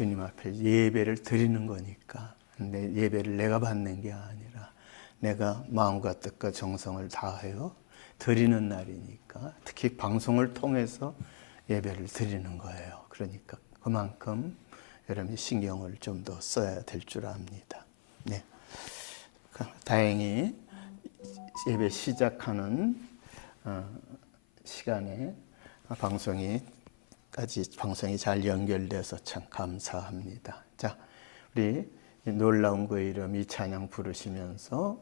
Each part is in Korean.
주님 앞에 예배를 드리는 거니까. 근데 예배를 내가 받는 게 아니라 내가 마음과 뜻과 정성을 다하여 드리는 날이니까, 특히 방송을 통해서 예배를 드리는 거예요. 그러니까 그만큼 여러분이 신경을 좀 더 써야 될 줄 압니다. 네. 다행히 예배 시작하는 시간에 방송이 잘 연결돼서 참 감사합니다. 자, 우리 놀라운 그의 이름 이 찬양 부르시면서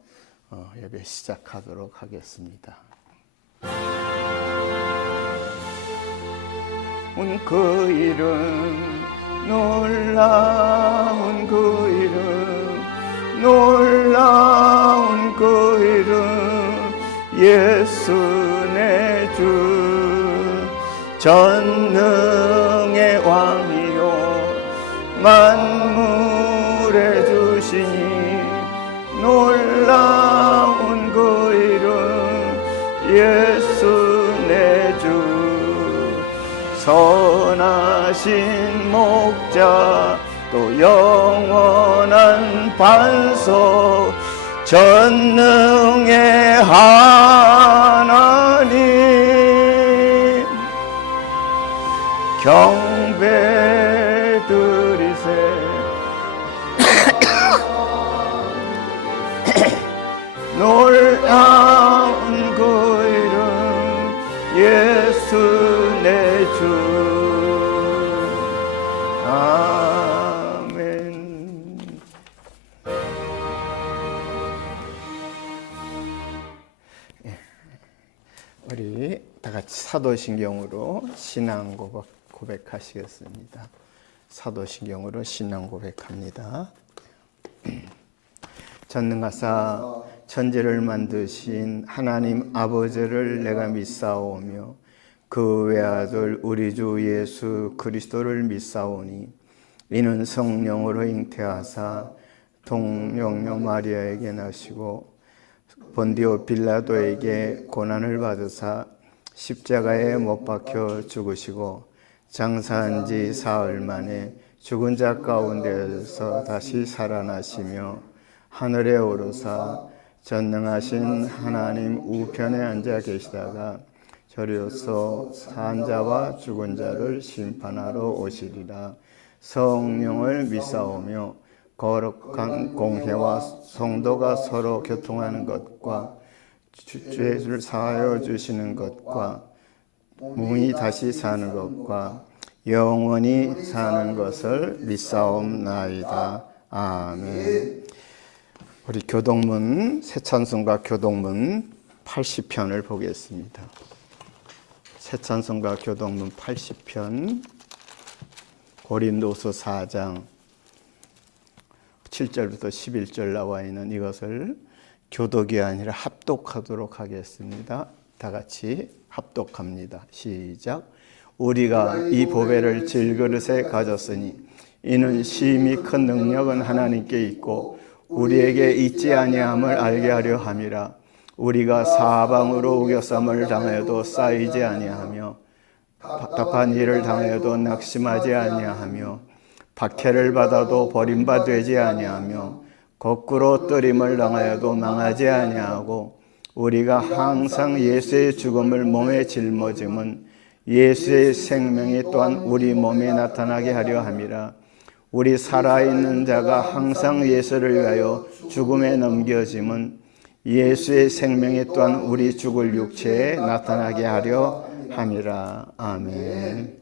예배 시작하도록 하겠습니다. 그 이름 놀라운 그 이름 놀라운 그 이름 예수 내 주 전능의 왕이요 만물의 주시니 놀라운 그 이름 예수 내 주 선하신 목자 또 영원한 반석 전능의 하나님 경배 드리세 놀라운 그 이름 예수 내 주 아멘. 우리 다 같이 사도신경으로 신앙 고백하시겠습니다. 사도신경으로 신앙 고백합니다. 전능하사 천지를 만드신 하나님 아버지를 내가 믿사오며 그 외아들 우리 주 예수 그리스도를 믿사오니 이는 성령으로 잉태하사 동정녀 마리아에게 나시고 본디오 빌라도에게 고난을 받으사 십자가에 못 박혀 죽으시고 장사한 지 사흘 만에 죽은 자 가운데서 다시 살아나시며 하늘에 오르사 전능하신 하나님 우편에 앉아 계시다가 저리로서 산 자와 죽은 자를 심판하러 오시리라. 성령을 믿사오며 거룩한 공회와 성도가 서로 교통하는 것과 죄를 사하여 주시는 것과 몸이 다시 사는 것과 영원히 사는 것을 믿사옵나이다. 아멘. 우리 교동문 새찬송가 교동문 80편을 보겠습니다. 새찬송가 교동문 80편 고린도서 4장 7절부터 11절 나와 있는 이것을 교독이 아니라 합독하도록 하겠습니다. 다 같이 합독합니다. 시작. 우리가 이 보배를 질그릇에 가졌으니 이는 심히 큰 능력은 하나님께 있고 우리에게 있지 아니함을 알게 하려 함이라. 우리가 사방으로 우겨쌈을 당하여도 쌓이지 아니하며 답답한 일을 당하여도 낙심하지 아니하며 박해를 받아도 버림받지 아니하며 거꾸로 뜨림을 당하여도 망하지 아니하고 우리가 항상 예수의 죽음을 몸에 짊어짐은 예수의 생명이 또한 우리 몸에 나타나게 하려 함이라. 우리 살아있는 자가 항상 예수를 위하여 죽음에 넘겨짐은 예수의 생명이 또한 우리 죽을 육체에 나타나게 하려 함이라. 아멘.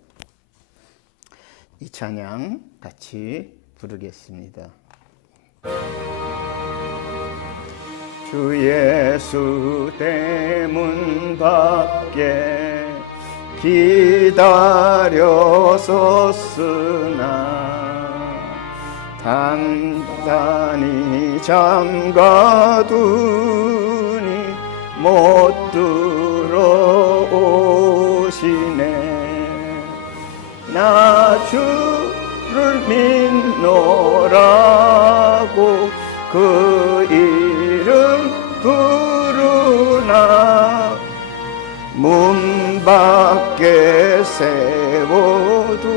이 찬양 같이 부르겠습니다. 주 예수 대문 밖에 기다려 섰으나 단단히 잠가두니 못 들어오시네. 나 주를 믿노라고 그 이름 부르나 문 밖에 세워두니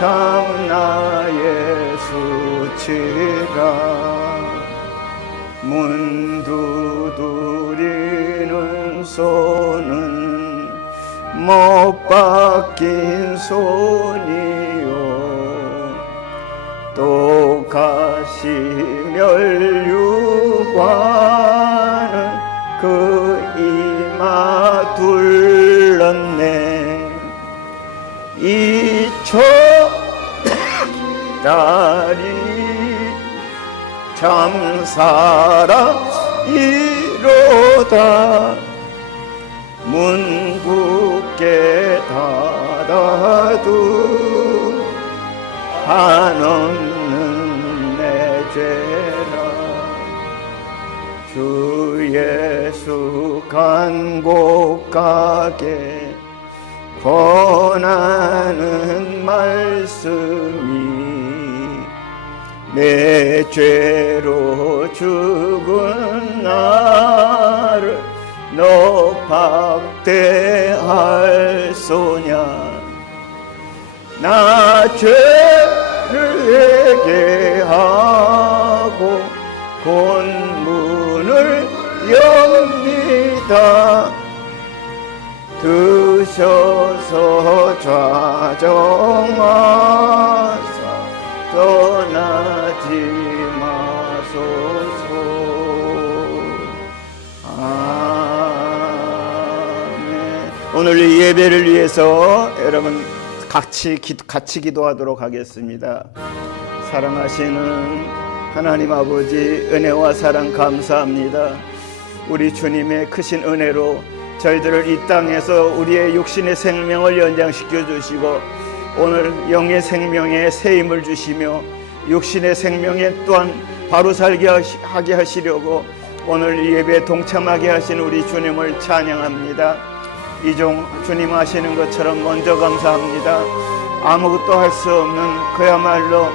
참 나의 수치라. 문 두드리는 손은 못 박힌 손이요, 또 가시 멸류관은 그 이마 둘렀네. 이 초라리 참 사랑이로다. 문 굳게 닫아두 한없는 내 죄라. 주 예수 간 곳 가게 권하는 말씀이 내 죄로 죽은 나를 너 박대할 소냐. 나 죄를 회개하고 곧 문을 엽니다. 드셔서 좌정하사 떠나지 마소서. 아멘. 오늘 이 예배를 위해서 여러분 같이 기도하도록 하겠습니다. 사랑하시는 하나님 아버지, 은혜와 사랑 감사합니다. 우리 주님의 크신 은혜로 저희들을 이 땅에서 우리의 육신의 생명을 연장시켜 주시고 오늘 영의 생명에 새 힘을 주시며 육신의 생명에 또한 바로 살게 하게 하시려고 오늘 이 예배에 동참하게 하신 우리 주님을 찬양합니다. 이종 주님 하시는 것처럼 먼저 감사합니다. 아무것도 할 수 없는, 그야말로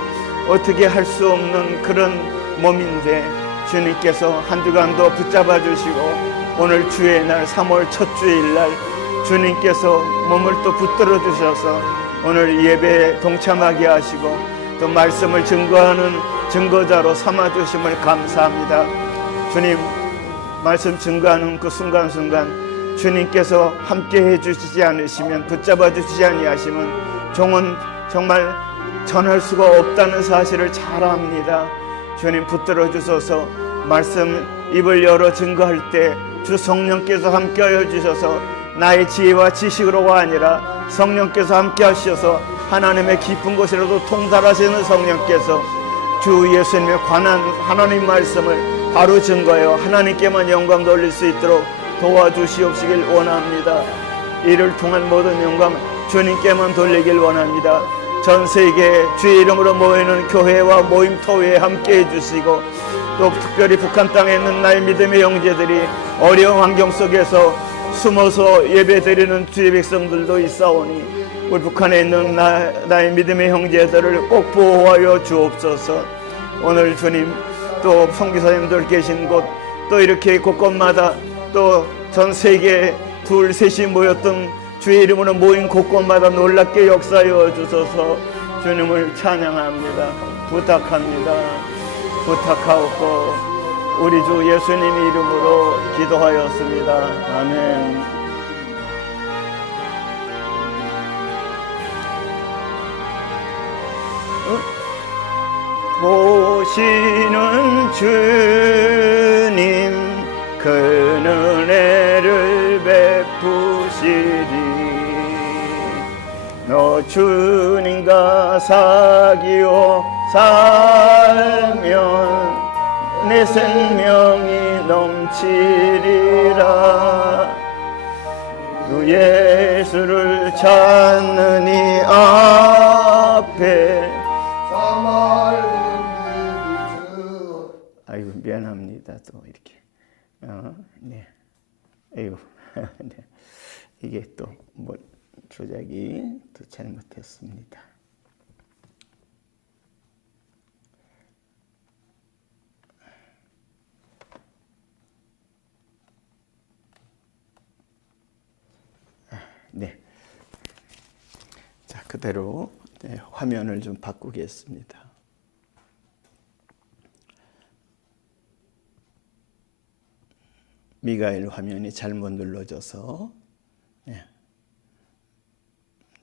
어떻게 할 수 없는 그런 몸인데 주님께서 한 주간도 붙잡아 주시고 오늘 주의 날 3월 첫 주일날 주님께서 몸을 또 붙들어 주셔서 오늘 예배에 동참하게 하시고 또 말씀을 증거하는 증거자로 삼아 주심을 감사합니다. 주님 말씀 증거하는 그 순간순간 주님께서 함께 해주시지 않으시면, 붙잡아 주시지 아니하시면 종은 정말 전할 수가 없다는 사실을 잘 압니다. 주님 붙들어 주셔서 말씀 입을 열어 증거할 때 주 성령께서 함께하여 주셔서 나의 지혜와 지식으로가 아니라 성령께서 함께 하셔서 하나님의 깊은 곳이라도 통달하시는 성령께서 주 예수님에 관한 하나님 말씀을 바로 증거하여 하나님께만 영광 돌릴 수 있도록 도와주시옵시길 원합니다. 이를 통한 모든 영광 주님께만 돌리길 원합니다. 전 세계 주의 이름으로 모이는 교회와 모임터에 함께 해주시고 또 특별히 북한 땅에 있는 나의 믿음의 형제들이 어려운 환경 속에서 숨어서 예배드리는 주의 백성들도 있사오니 우리 북한에 있는 나의 믿음의 형제들을 꼭 보호하여 주옵소서. 오늘 주님 또 선교사님들 계신 곳 또 이렇게 곳곳마다 또 전 세계 둘 셋이 모였던 주의 이름으로 모인 곳곳마다 놀랍게 역사하여 주소서. 주님을 찬양합니다. 부탁합니다. 부탁하옵고 우리 주 예수님 이름으로 기도하였습니다. 아멘. 보시는 주님 그 은혜를 베푸시리. 너 주님과 사귀어 살면 내 생명이 넘치리라. 주 예수를 찾는 이 앞에 아이고 미안합니다. 또 이렇게 네, 아이고 네. 이게 또 뭐 조작이 또 잘못했습니다. 네. 자, 그대로 화면을 좀 바꾸겠습니다. 미가엘 화면이 잘못 눌러져서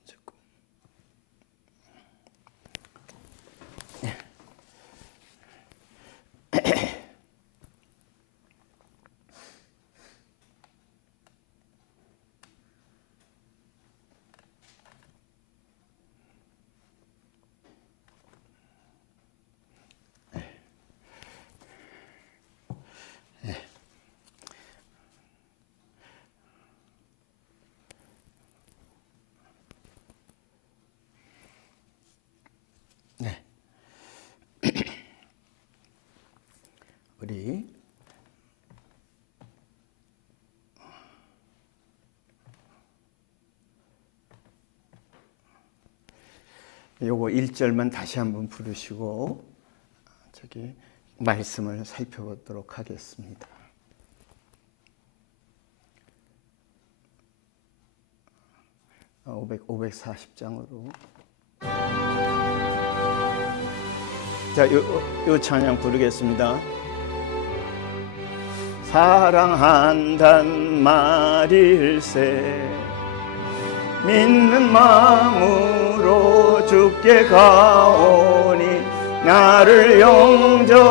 조금. 우리 요거 1절만 다시 한번 부르시고 저기 말씀을 살펴보도록 하겠습니다. 아, 540장으로. 자, 요 찬양 부르겠습니다. 사랑한단 말일세 믿는 마음으로 주께 가오니 나를 영접하소서.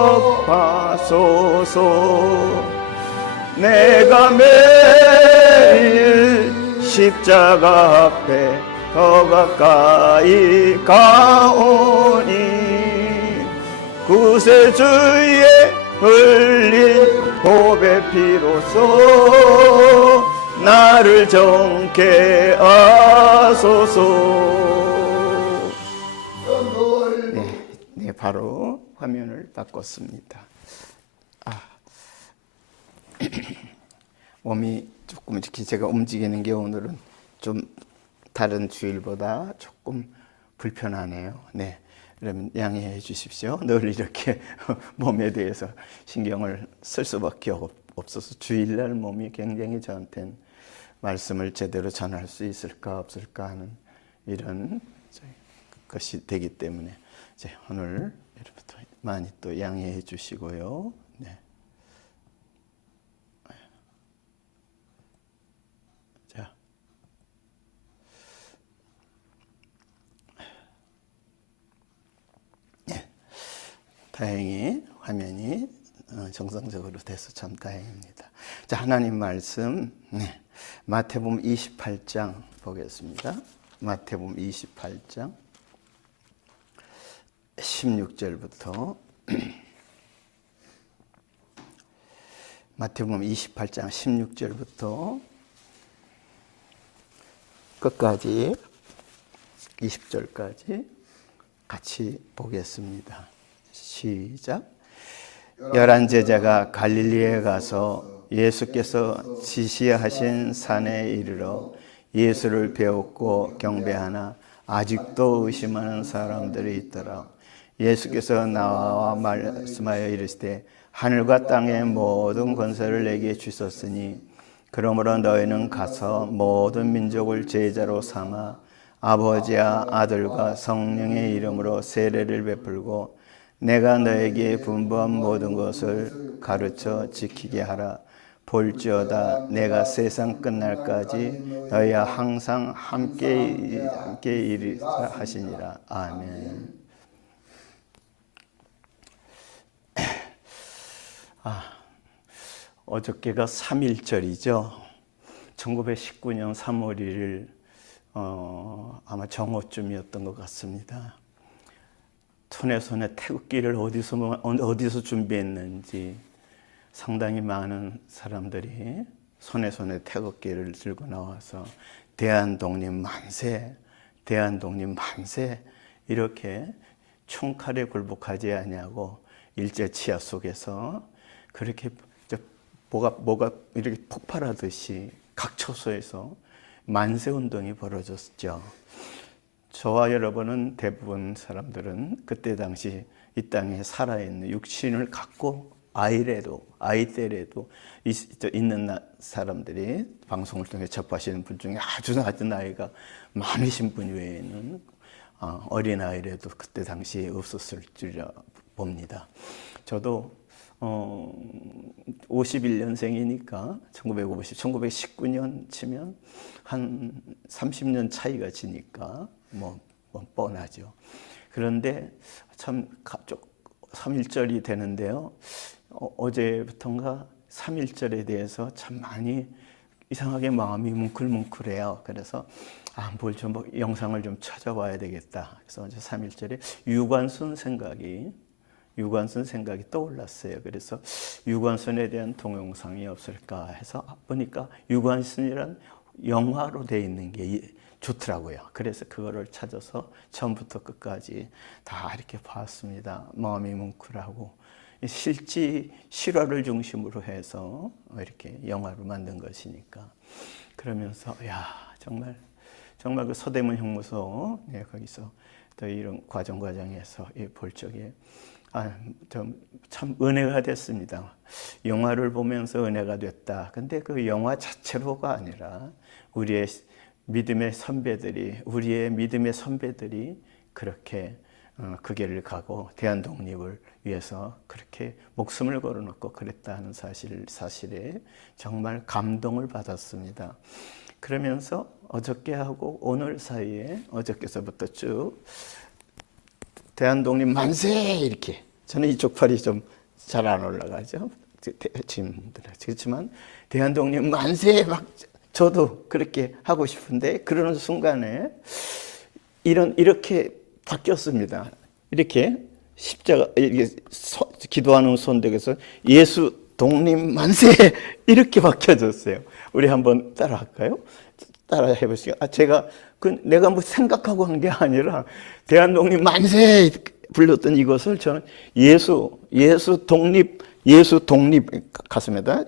내가 매일 십자가 앞에 더 가까이 가오니 구세주의 흘린 보배 피로써 나를 정케 하소서. 네, 바로 화면을 바꿨습니다. 몸이 조금 이렇게 제가 움직이는 게 오늘은 좀 다른 주일보다 조금 불편하네요. 네. 그러면 양해해 주십시오. 늘 이렇게 몸에 대해서 신경을 쓸 수밖에 없어서 주일날 몸이 굉장히 저한테는 말씀을 제대로 전할 수 있을까 없을까 하는 이런 것이 되기 때문에 이제 오늘 여러분도 많이 또 양해해 주시고요. 네. 자. 다행히 화면이 정상적으로 돼서 참 다행입니다. 자, 하나님 말씀 마태복음 28장 보겠습니다. 마태복음 28장 16절부터 마태복음 28장 16절부터 끝까지 20절까지 같이 보겠습니다. 시작. 11 제자가 갈릴리에 가서 예수께서 지시하신 산에 이르러 예수를 배웠고 경배하나 아직도 의심하는 사람들이 있더라. 예수께서 나와 말씀하여 이르시되 하늘과 땅의 모든 권세를 내게 주셨으니 그러므로 너희는 가서 모든 민족을 제자로 삼아 아버지와 아들과 성령의 이름으로 세례를 베풀고 내가 너에게 분부한 모든 것을 가르쳐 지키게 하라. 볼지어다 내가 세상 끝날까지 너희와 항상 함께 이르라 하시니라. 아멘. 어저께가 3.1절이죠. 1919년 3월 1일 아마 정오쯤이었던 것 같습니다. 손에 태극기를 어디서 준비했는지 상당히 많은 사람들이 손에 태극기를 들고 나와서 대한독립 만세, 대한독립 만세 이렇게 총칼에 굴복하지 아니하고 일제 치하 속에서 그렇게 뭐가 이렇게 폭발하듯이 각 처소에서 만세 운동이 벌어졌죠. 저와 여러분은 대부분 사람들은 그때 당시 이 땅에 살아있는 육신을 갖고 아이 때라도 있는 사람들이 방송을 통해 접하시는 분 중에 아주 낮은 나이가 많으신 분 외에는 어린아이라도 그때 당시에 없었을 줄 봅니다. 저도 51년생이니까 1919년 치면 한 30년 차이가 지니까 뭐 뻔하죠. 그런데 참 3.1절이 되는데요. 어제부턴가 3.1절에 대해서 참 많이 이상하게 마음이 뭉클뭉클해요. 그래서 뭘 좀 영상을 좀 찾아봐야 되겠다. 그래서 어제 3.1절에 유관순 생각이 떠올랐어요. 그래서 유관순에 대한 동영상이 없을까 해서 보니까 유관순이란 영화로 되어 있는 게 좋더라고요. 그래서 그거를 찾아서 처음부터 끝까지 다 이렇게 봤습니다. 마음이 뭉클하고 실화를 중심으로 해서 이렇게 영화로 만든 것이니까 그러면서 정말 그 서대문 형무소 거기서 또 이런 과정에서 볼 적에 참 은혜가 됐습니다. 영화를 보면서 은혜가 됐다. 근데 그 영화 자체로가 아니라 우리의 믿음의 선배들이 그렇게 그 길을 가고 대한 독립을 위해서 그렇게 목숨을 걸어놓고 그랬다는 사실에 정말 감동을 받았습니다. 그러면서 어저께하고 오늘 사이에 어저께서부터 쭉 대한독립 만세 이렇게 저는 이쪽 팔이 좀 잘 안 올라가죠. 그렇지만 대한독립 만세 막 저도 그렇게 하고 싶은데 그러는 순간에 이렇게 바뀌었습니다. 이렇게 십자가 이렇게 기도하는 손덕에서 예수 독립 만세 이렇게 바뀌어졌어요. 우리 한번 따라 할까요? 따라 해보시죠. 제가 내가 뭐 생각하고 한 게 아니라 대한독립 만세 불렀던 이것을 저는 예수 독립 가슴에다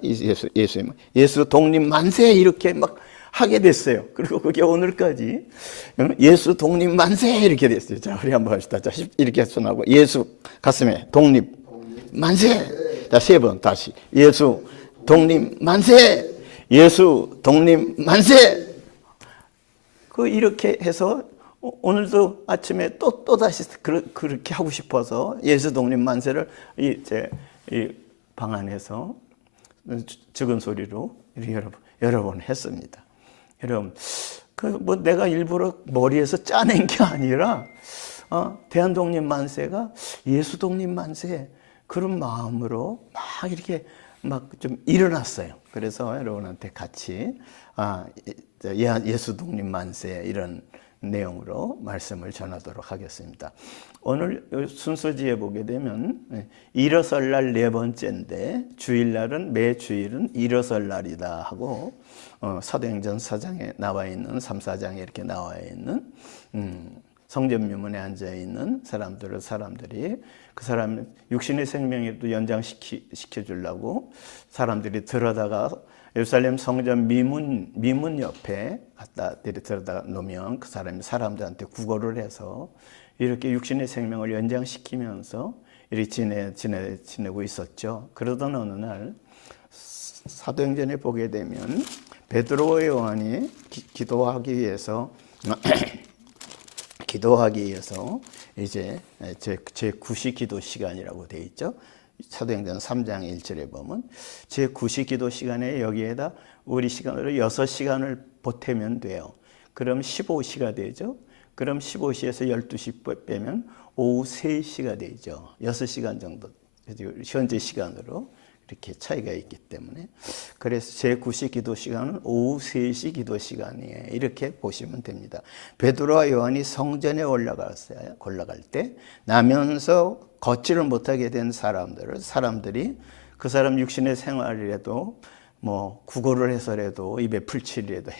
예수 독립 만세 이렇게 막 하게 됐어요. 그리고 그게 오늘까지 예수 독립 만세 이렇게 됐어요. 자, 우리 한번 합시다. 자, 이렇게 손하고 예수 가슴에 독립 만세. 자, 3번 다시 예수 독립 만세. 예수 독립 만세. 이렇게 해서 오늘도 아침에 또 다시 그렇게 하고 싶어서 예수 독립 만세를 이 방 안에서 적은 소리로 여러 번 했습니다. 여러분, 내가 일부러 머리에서 짜낸 게 아니라, 대한독립 만세가 예수 독립 만세, 그런 마음으로 막 이렇게 막 좀 일어났어요. 그래서 여러분한테 같이, 예수 독립 만세, 이런 내용으로 말씀을 전하도록 하겠습니다. 오늘 순서지에 보게 되면 일어설날 4번째인데 주일날은 매 주일은 일어설날이다 하고 사도행전 4장에 나와 있는 3, 4장에 이렇게 나와 있는 성전묘문에 앉아 있는 사람들이 그 사람 육신의 생명에도 연장시켜 주려고 사람들이 들어다가 예루살렘 성전 미문 옆에 갖다 들여다 놓으면 그 사람이 사람들한테 구걸을 해서 이렇게 육신의 생명을 연장시키면서 이렇게 지내고 있었죠. 그러던 어느 날 사도행전에 보게 되면 베드로와 요한이 기도하기 위해서 이제 제9시 기도 시간이라고 되어 있죠. 사도행전 3장 1절에 보면 제9시 기도 시간에 여기에다 우리 시간으로 6시간을 보태면 돼요. 그럼 15시가 되죠. 그럼 15시에서 12시 빼면 오후 3시가 되죠. 6시간 정도 현재 시간으로 이렇게 차이가 있기 때문에 그래서 제9시 기도 시간은 오후 3시 기도 시간이에요. 이렇게 보시면 됩니다. 베드로와 요한이 성전에 올라갈 때 나면서 걷지를 못하게 된 사람들이 그 사람 육신의 생활이라도 뭐 구걸을 해서라도 입에 풀칠이라도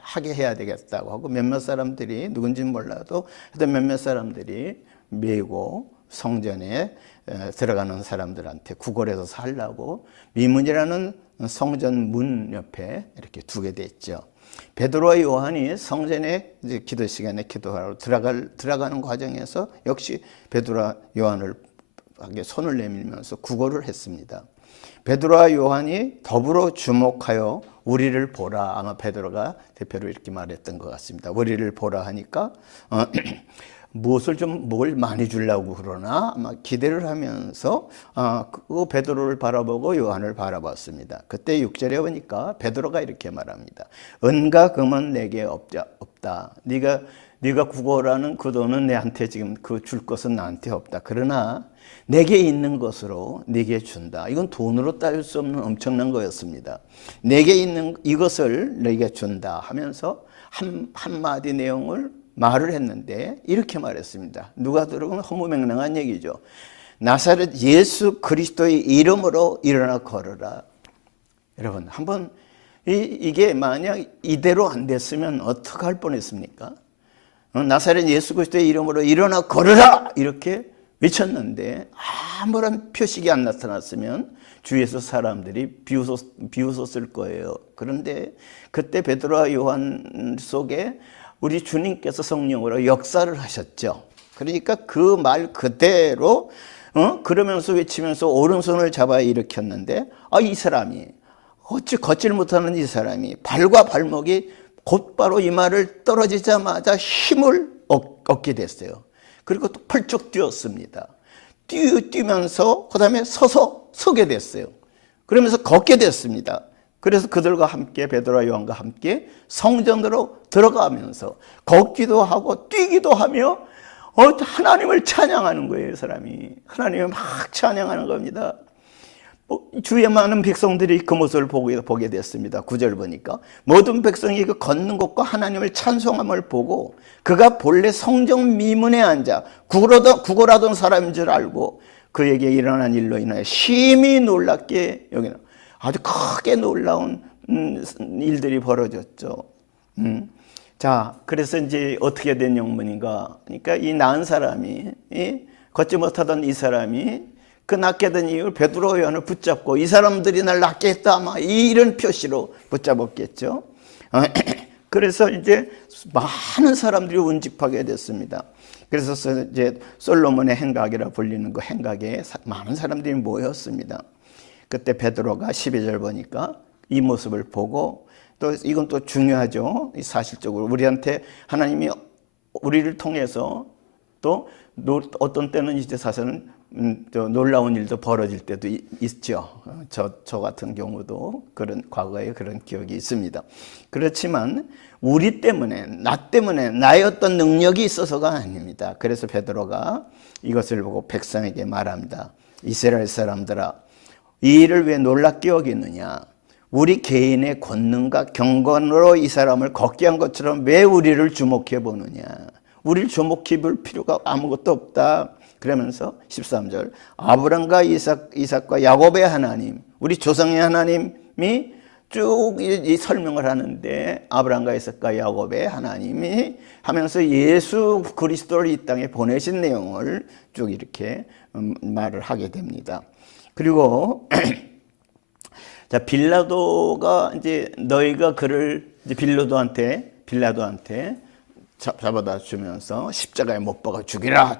하게 해야 되겠다고 하고 몇몇 사람들이 누군지는 몰라도 몇몇 사람들이 메고 성전에 들어가는 사람들한테 구걸해서 살라고 미문이라는 성전 문 옆에 이렇게 두게 됐죠. 베드로와 요한이 성전에 이제 기도 시간에 기도하러 들어가는 과정에서 역시 베드로와 요한을 손을 내밀면서 구걸을 했습니다. 베드로와 요한이 더불어 주목하여 우리를 보라. 아마 베드로가 대표로 이렇게 말했던 것 같습니다. 우리를 보라 하니까 뭘 많이 주려고 그러나 아마 기대를 하면서 그 베드로를 바라보고 요한을 바라봤습니다. 그때 6절에 보니까 베드로가 이렇게 말합니다. 은과 금은 내게 없다. 네가 구걸하는 그 돈은 내한테 지금 그 줄 것은 나한테 없다. 그러나 내게 있는 것으로 네게 준다. 이건 돈으로 따질 수 없는 엄청난 거였습니다. 내게 있는 이것을 네게 준다 하면서 한마디 내용을 말을 했는데 이렇게 말했습니다. 누가 들으면 허무맹랑한 얘기죠. 나사렛 예수 그리스도의 이름으로 일어나 걸어라. 여러분 한번 이게 만약 이대로 안 됐으면 어떻게 할 뻔했습니까? 나사렛 예수 그리스도의 이름으로 일어나 걸어라 이렇게 외쳤는데 아무런 표식이 안 나타났으면 주위에서 사람들이 비웃었을 거예요. 그런데 그때 베드로와 요한 속에 우리 주님께서 성령으로 역사를 하셨죠. 그러니까 그 말 그대로 그러면서 외치면서 오른손을 잡아 일으켰는데 이 사람이 어찌 걷질 못하는 이 사람이 발과 발목이 곧바로 이 말을 떨어지자마자 힘을 얻게 됐어요. 그리고 또 펄쩍 뛰었습니다. 뛰면서 그 다음에 서게 됐어요. 그러면서 걷게 됐습니다. 그래서 그들과 함께 베드로와 요한과 함께 성전으로 들어가면서 걷기도 하고 뛰기도 하며 하나님을 찬양하는 거예요. 사람이 하나님을 막 찬양하는 겁니다. 주의 많은 백성들이 그 모습을 보게 됐습니다. 9절 보니까 모든 백성이 그 걷는 것과 하나님을 찬송함을 보고 그가 본래 성전 미문에 앉아 구걸하던 사람인 줄 알고 그에게 일어난 일로 인하여 심히 놀랍게 여기는 아주 크게 놀라운 일들이 벌어졌죠. 자, 그래서 이제 어떻게 된 영문인가? 그러니까 이 나은 사람이, 걷지 못하던 이 사람이 그 낫게 된 이유를 베드로 요한을 붙잡고 이 사람들이 날 낫게 했다. 아마 이런 표시로 붙잡았겠죠. 그래서 이제 많은 사람들이 운집하게 됐습니다. 그래서 이제 솔로몬의 행각이라 불리는 그 행각에 많은 사람들이 모였습니다. 그때 베드로가 12절 보니까 이 모습을 보고 또 이건 또 중요하죠. 사실적으로 우리한테 하나님이 우리를 통해서 또 어떤 때는 이제 사실은 놀라운 일도 벌어질 때도 있죠. 저 같은 경우도 그런 과거에 그런 기억이 있습니다. 그렇지만 우리 때문에 나 때문에 나의 어떤 능력이 있어서가 아닙니다. 그래서 베드로가 이것을 보고 백성에게 말합니다. 이스라엘 사람들아, 이 일을 왜 놀랍게 여기느냐? 우리 개인의 권능과 경건으로 이 사람을 걷게 한 것처럼 왜 우리를 주목해 보느냐? 우리를 주목해 볼 필요가 아무것도 없다. 그러면서 13절 아브람과 이삭과 야곱의 하나님, 우리 조상의 하나님이 쭉 이 설명을 하는데 아브람과 이삭과 야곱의 하나님이 하면서 예수 그리스도를 이 땅에 보내신 내용을 쭉 이렇게 말을 하게 됩니다. 그리고 자, 빌라도가 이제 너희가 그를 이제 빌라도한테 잡아다 주면서 십자가에 못 박아 죽이라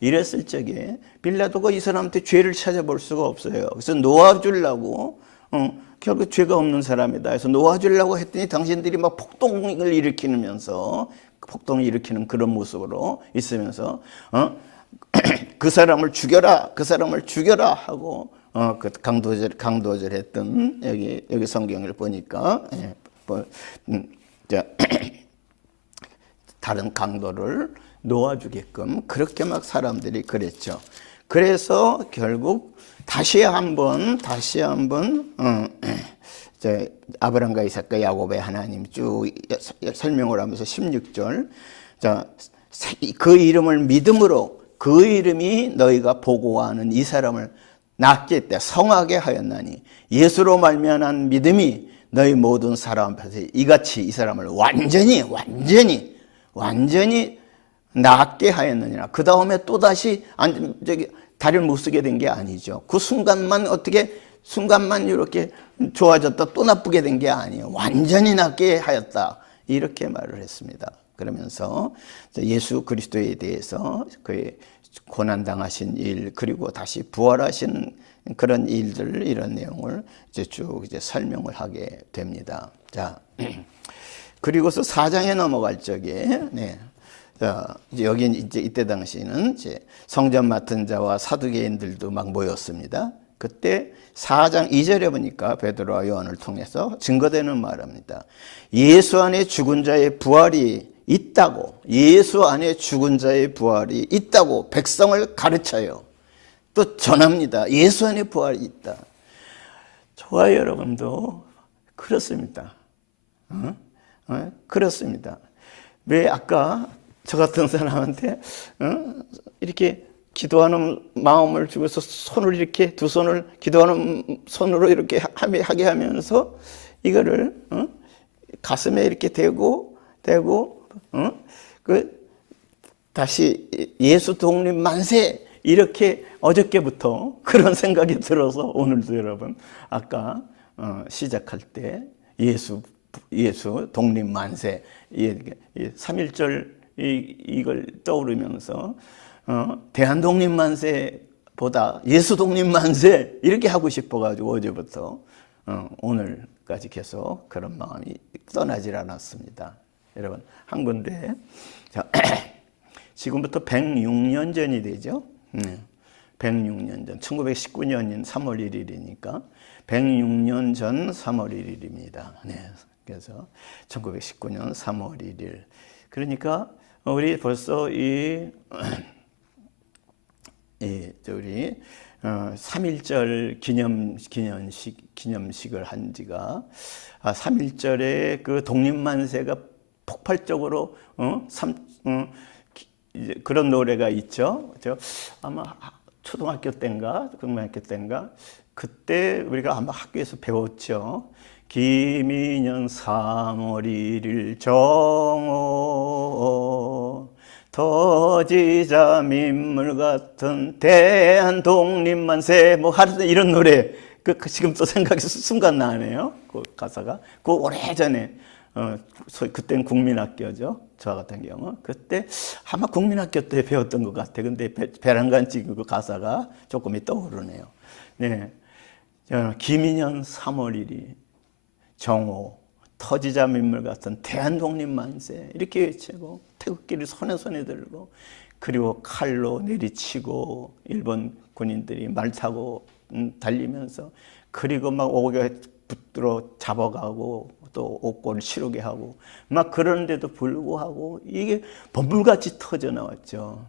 이랬을 적에 빌라도가 이 사람한테 죄를 찾아볼 수가 없어요. 그래서 놓아주려고 결국 죄가 없는 사람이다 해서 놓아주려고 했더니 당신들이 막 폭동을 일으키는 그런 모습으로 있으면서 그 사람을 죽여라 하고 그 강도질 했던 여기 성경을 보니까 다른 강도를 놓아주게끔 그렇게 막 사람들이 그랬죠. 그래서 결국 다시 한번 아브람과 이삭과 야곱의 하나님 쭉 설명을 하면서 16절 그 이름을 믿음으로 그 이름이 너희가 보고하는 이 사람을 낫게 했다. 성하게 하였나니 예수로 말미암은 믿음이 너희 모든 사람 앞에서 이같이 이 사람을 완전히 낫게 하였느니라. 그 다음에 또 다시 다리를 못 쓰게 된 게 아니죠. 그 순간만 이렇게 좋아졌다 또 나쁘게 된 게 아니에요. 완전히 낫게 하였다. 이렇게 말을 했습니다. 그러면서 예수 그리스도에 대해서 그의 고난당하신 일, 그리고 다시 부활하신 그런 일들, 이런 내용을 이제 쭉 이제 설명을 하게 됩니다. 자, 그리고서 4장에 넘어갈 적에, 자, 이제 여기 이제 이때 당시는 이제 성전 맡은 자와 사두개인들도 막 모였습니다. 그때 4장 2절에 보니까 베드로와 요한을 통해서 증거되는 말입니다. 예수 안에 죽은 자의 부활이 있다고, 예수 안에 죽은 자의 부활이 있다고 백성을 가르쳐요. 또 전합니다. 예수 안에 부활이 있다. 저와 여러분도 그렇습니다. 그렇습니다. 왜 아까 저 같은 사람한테 이렇게 기도하는 마음을 주고서 손을 이렇게 두 손을 기도하는 손으로 이렇게 하게 하면서 이거를 가슴에 이렇게 대고 다시 예수 독립 만세 이렇게 어저께부터 그런 생각이 들어서 오늘도 여러분 아까 시작할 때 예수 독립 만세 3.1절 이걸 떠오르면서 대한 독립 만세보다 예수 독립 만세 이렇게 하고 싶어가지고 어제부터 오늘까지 계속 그런 마음이 떠나질 않았습니다. 여러분 한 군데 자, 지금부터 106년 전이 되죠. 106년 전 1919년인 3월 1일이니까 106년 전 3월 1일입니다. 그래서 1919년 3월 1일 그러니까 우리 벌써 우리 3.1절 기념식을 한 지가 3.1절에 그 독립만세가 폭발적으로 그런 노래가 있죠. 아마 초등학교 때인가 중학교 때인가 그때 우리가 아마 학교에서 배웠죠. 김인년 3월 1일 정오 터지자 민물 같은 대한 독립만세 뭐 하여튼 이런 노래 지금 또 생각이 순간 나네요. 그 가사가 그 오래전에 그때는 국민학교죠. 저 같은 경우 그때 아마 국민학교 때 배웠던 것 같아. 근데 배란간 찍은 그 가사가 조금이 떠오르네요. 김인년 3월 1일 정오 터지자 민물 같은 대한독립만세 이렇게 외치고 태극기를 손에 들고 그리고 칼로 내리치고 일본 군인들이 말 타고 달리면서 그리고 막 옥에 붙들어 잡아가고 또 옥고를 치르게 하고 막 그러는데도 불구하고 이게 번불같이 터져 나왔죠.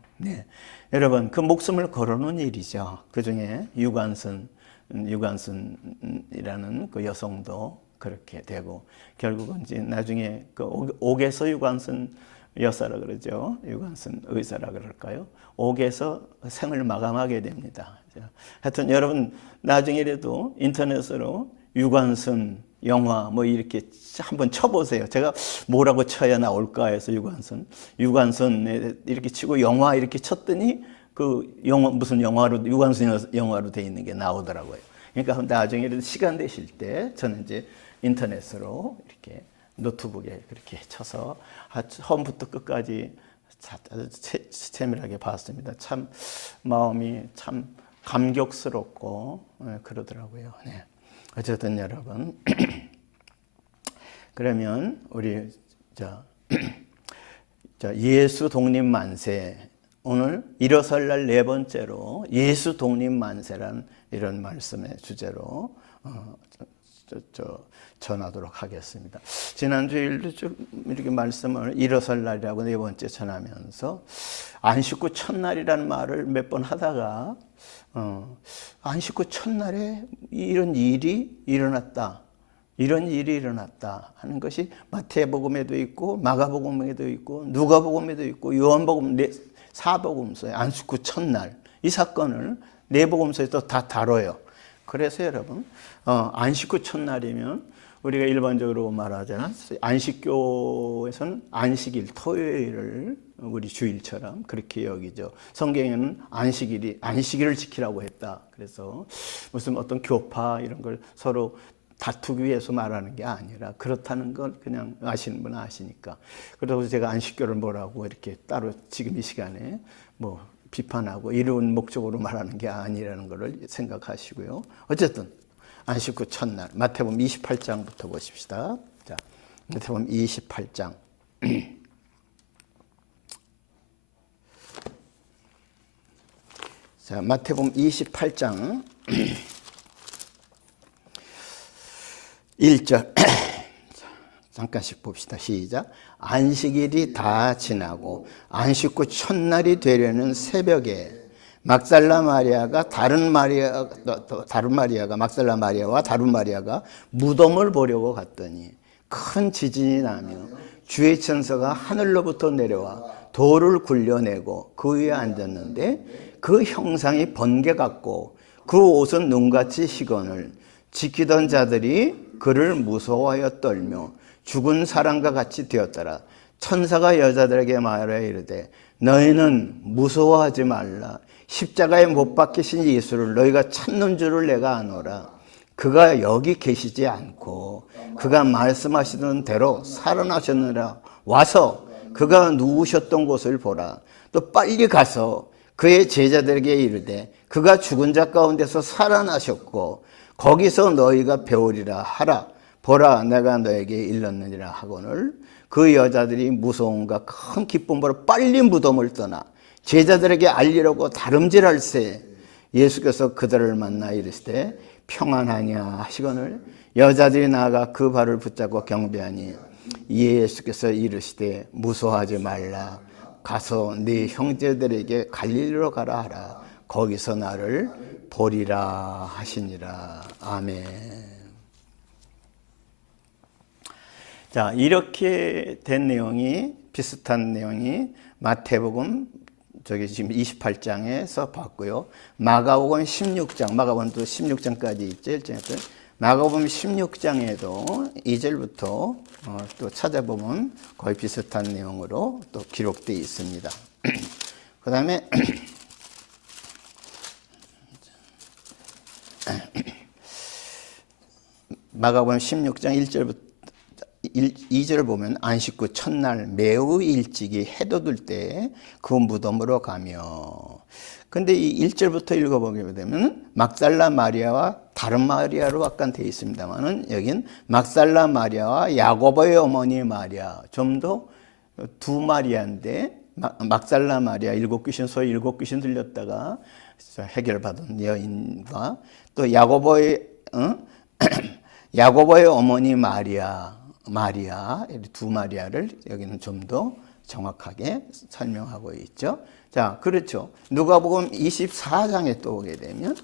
여러분 그 목숨을 걸어놓은 일이죠. 그 중에 유관순이라는 그 여성도 그렇게 되고 결국은 이제 나중에 그 옥에서 유관순 여사라 그러죠. 유관순 의사라 그럴까요? 옥에서 생을 마감하게 됩니다. 하여튼 여러분 나중에라도 인터넷으로 유관순 영화 뭐 이렇게 한번 쳐보세요. 제가 뭐라고 쳐야 나올까 해서 유관순 이렇게 치고 영화 이렇게 쳤더니 그 영화 무슨 영화로 유관순 영화로 돼 있는 게 나오더라고요. 그러니까 나중에 시간 되실 때 저는 이제 인터넷으로 이렇게 노트북에 그렇게 쳐서 처음부터 끝까지 아주 세밀하게 봤습니다. 참 마음이 참 감격스럽고 그러더라고요. 어쨌든 여러분 그러면 우리 예수 독립 만세 오늘 일어설날 네 번째로 예수 독립 만세란 이런 말씀의 주제로 전하도록 하겠습니다. 지난 주일도 쭉 이렇게 말씀을 일어설날이라고 네 번째 전하면서 안식구 첫날이라는 말을 몇 번 하다가 안식구 첫날에 이런 일이 일어났다 하는 것이 마태복음에도 있고 마가복음에도 있고 누가복음에도 있고 요한복음 사복음서에 안식구 첫날 이 사건을 네 복음서에도 다 다뤄요. 그래서 여러분 안식구 첫날이면 우리가 일반적으로 말하잖아. 안식교에서는 안식일 토요일을 우리 주일처럼 그렇게 여기죠. 성경에는 안식일을 지키라고 했다. 그래서 무슨 어떤 교파 이런 걸 서로 다투기 위해서 말하는 게 아니라 그렇다는 걸 그냥 아시는 분은 아시니까. 그래서 제가 안식교를 뭐라고 이렇게 따로 지금 이 시간에 뭐 비판하고 이런 목적으로 말하는 게 아니라는 것을 생각하시고요. 어쨌든 안식 후 첫날 마태복음 28장부터 보십시다. 자, 마태복음 28장. 자, 마태복음 28장 1절 잠깐씩 봅시다. 시작. 안식일이 다 지나고 안식 후 첫날이 되려는 새벽에 막달라 마리아가 막달라 마리아와 다른 마리아가 무덤을 보려고 갔더니 큰 지진이 나며 주의 천사가 하늘로부터 내려와 돌을 굴려내고 그 위에 앉았는데 그 형상이 번개 같고 그 옷은 눈같이 희건을 지키던 자들이 그를 무서워하여 떨며 죽은 사람과 같이 되었더라. 천사가 여자들에게 말하여 이르되 너희는 무서워하지 말라. 십자가에 못 박히신 예수를 너희가 찾는 줄을 내가 아노라. 그가 여기 계시지 않고 그가 말씀하시던 대로 살아나셨느라. 와서 그가 누우셨던 곳을 보라. 또 빨리 가서 그의 제자들에게 이르되 그가 죽은 자 가운데서 살아나셨고 거기서 너희가 배우리라 하라. 보라, 내가 너에게 일렀느니라 하거늘 그 여자들이 무서움과 큰 기쁨으로 빨리 무덤을 떠나 제자들에게 알리려고 다름질할새 예수께서 그들을 만나 이르시되 평안하냐 하시거늘 여자들이 나아가 그 발을 붙잡고 경배하니 예수께서 이르시되 무서워하지 말라. 가서 네 형제들에게 갈릴리로 가라 하라. 거기서 나를 보리라 하시니라. 아멘. 자, 이렇게 된 내용이 비슷한 내용이 마태복음 지금 28장에서 봤고요. 마가복음 16장, 마가복음도 16장까지 있죠. 1장에서 마가복음 16장에도 2절부터 또 찾아보면 거의 비슷한 내용으로 또 기록되어 있습니다. 그 다음에 마가복음 16장 1절부터 2절을 보면 안식 후 첫날 매우 일찍이 해돋을 때 그 무덤으로 가며, 근데 이 1절부터 읽어보게 되면 막달라 마리아와 다른 마리아로 약간 되어 있습니다만은 여긴 막달라 마리아와 야고보의 어머니 마리아, 좀 더 두 마리아인데 막달라 마리아 일곱 귀신 들렸다가 해결받은 여인과 또 야고보의 어머니 마리아 두 마리아를 여기는 좀 더 정확하게 설명하고 있죠. 자, 그렇죠. 누가복음 24장에 또 오게 되면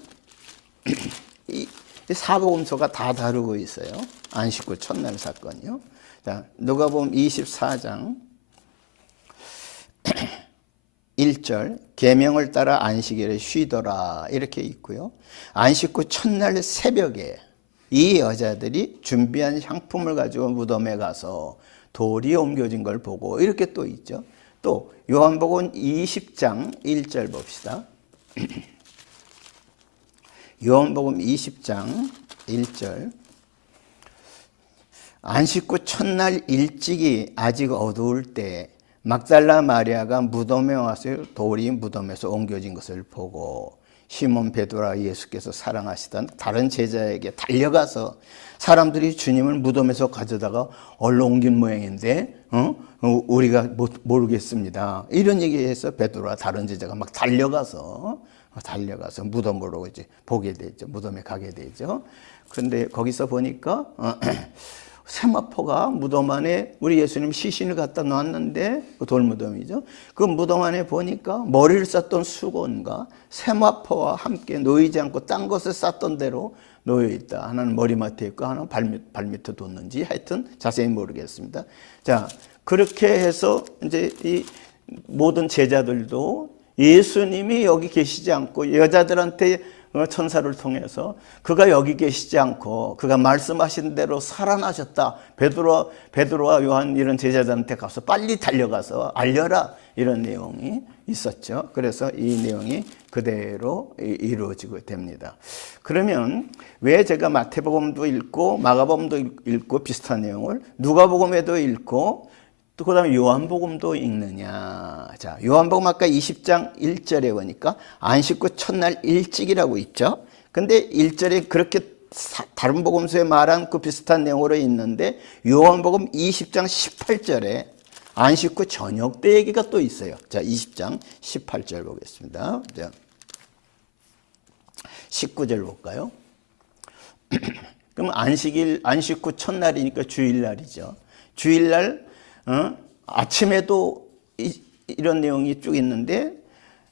이 사복음서가 다 다루고 있어요. 안식 후 첫날 사건이요. 자, 누가복음 24장 1절 계명을 따라 안식일에 쉬더라 이렇게 있고요. 안식 후 첫날 새벽에 이 여자들이 준비한 향품을 가지고 무덤에 가서 돌이 옮겨진 걸 보고 이렇게 또 있죠. 또 요한복음 20장 1절 봅시다. 요한복음 20장 1절 안식 후 첫날 일찍이 아직 어두울 때 막달라 마리아가 무덤에 와서 돌이 무덤에서 옮겨진 것을 보고 시몬 베드로와 예수께서 사랑하시던 다른 제자에게 달려가서 사람들이 주님을 무덤에서 가져다가 얼른 옮긴 모양인데 우리가 모르겠습니다. 이런 얘기해서 베드로와 다른 제자가 막 달려가서 무덤으로 이제 보게 되죠. 무덤에 가게 되죠. 그런데 거기서 보니까 세마포가 무덤 안에 우리 예수님 시신을 갖다 놨는데 그 돌무덤이죠. 그 무덤 안에 보니까 머리를 쌌던 수건과 세마포와 함께 놓이지 않고 딴 것을 쌌던 대로 놓여 있다. 하나는 머리맡에 있고 하나는 발밑에 뒀는지 하여튼 자세히 모르겠습니다. 자, 그렇게 해서 이제 이 모든 제자들도 예수님이 여기 계시지 않고 여자들한테 천사를 통해서 그가 여기 계시지 않고 그가 말씀하신 대로 살아나셨다. 베드로와 요한 이런 제자들한테 가서 빨리 달려가서 알려라. 이런 내용이 있었죠. 그래서 이 내용이 그대로 이루어지고 됩니다. 그러면 왜 제가 마태복음도 읽고 마가복음도 읽고 비슷한 내용을 누가복음에도 읽고 또 그다음에 요한복음도 읽느냐. 자, 요한복음 아까 20장 1절에 보니까 안식 후 첫날 일찍이라고 있죠. 근데 1절에 그렇게 다른 복음서에 말한 그 비슷한 내용으로 있는데 요한복음 20장 18절에 안식 후 저녁 때 얘기가 또 있어요. 자, 20장 18절 보겠습니다. 19절 볼까요? 그럼 안식 후 첫날이니까 주일날이죠. 주일날 아침에도 이런 내용이 쭉 있는데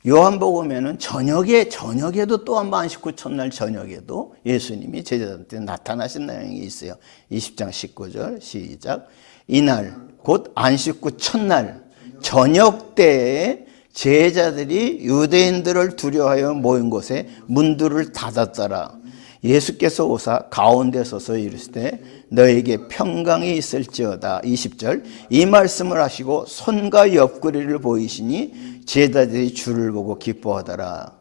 요한복음에는 저녁에도 또 한 번 안식 후 첫날 저녁에도 예수님이 제자들한테 나타나신 내용이 있어요. 20장 19절 시작. 이날 곧 안식 후 첫날 저녁 때에 제자들이 유대인들을 두려워하여 모인 곳에 문들을 닫았더라. 예수께서 오사 가운데 서서 이르시되 너에게 평강이 있을지어다. 20절 이 말씀을 하시고 손과 옆구리를 보이시니 제자들이 주를 보고 기뻐하더라.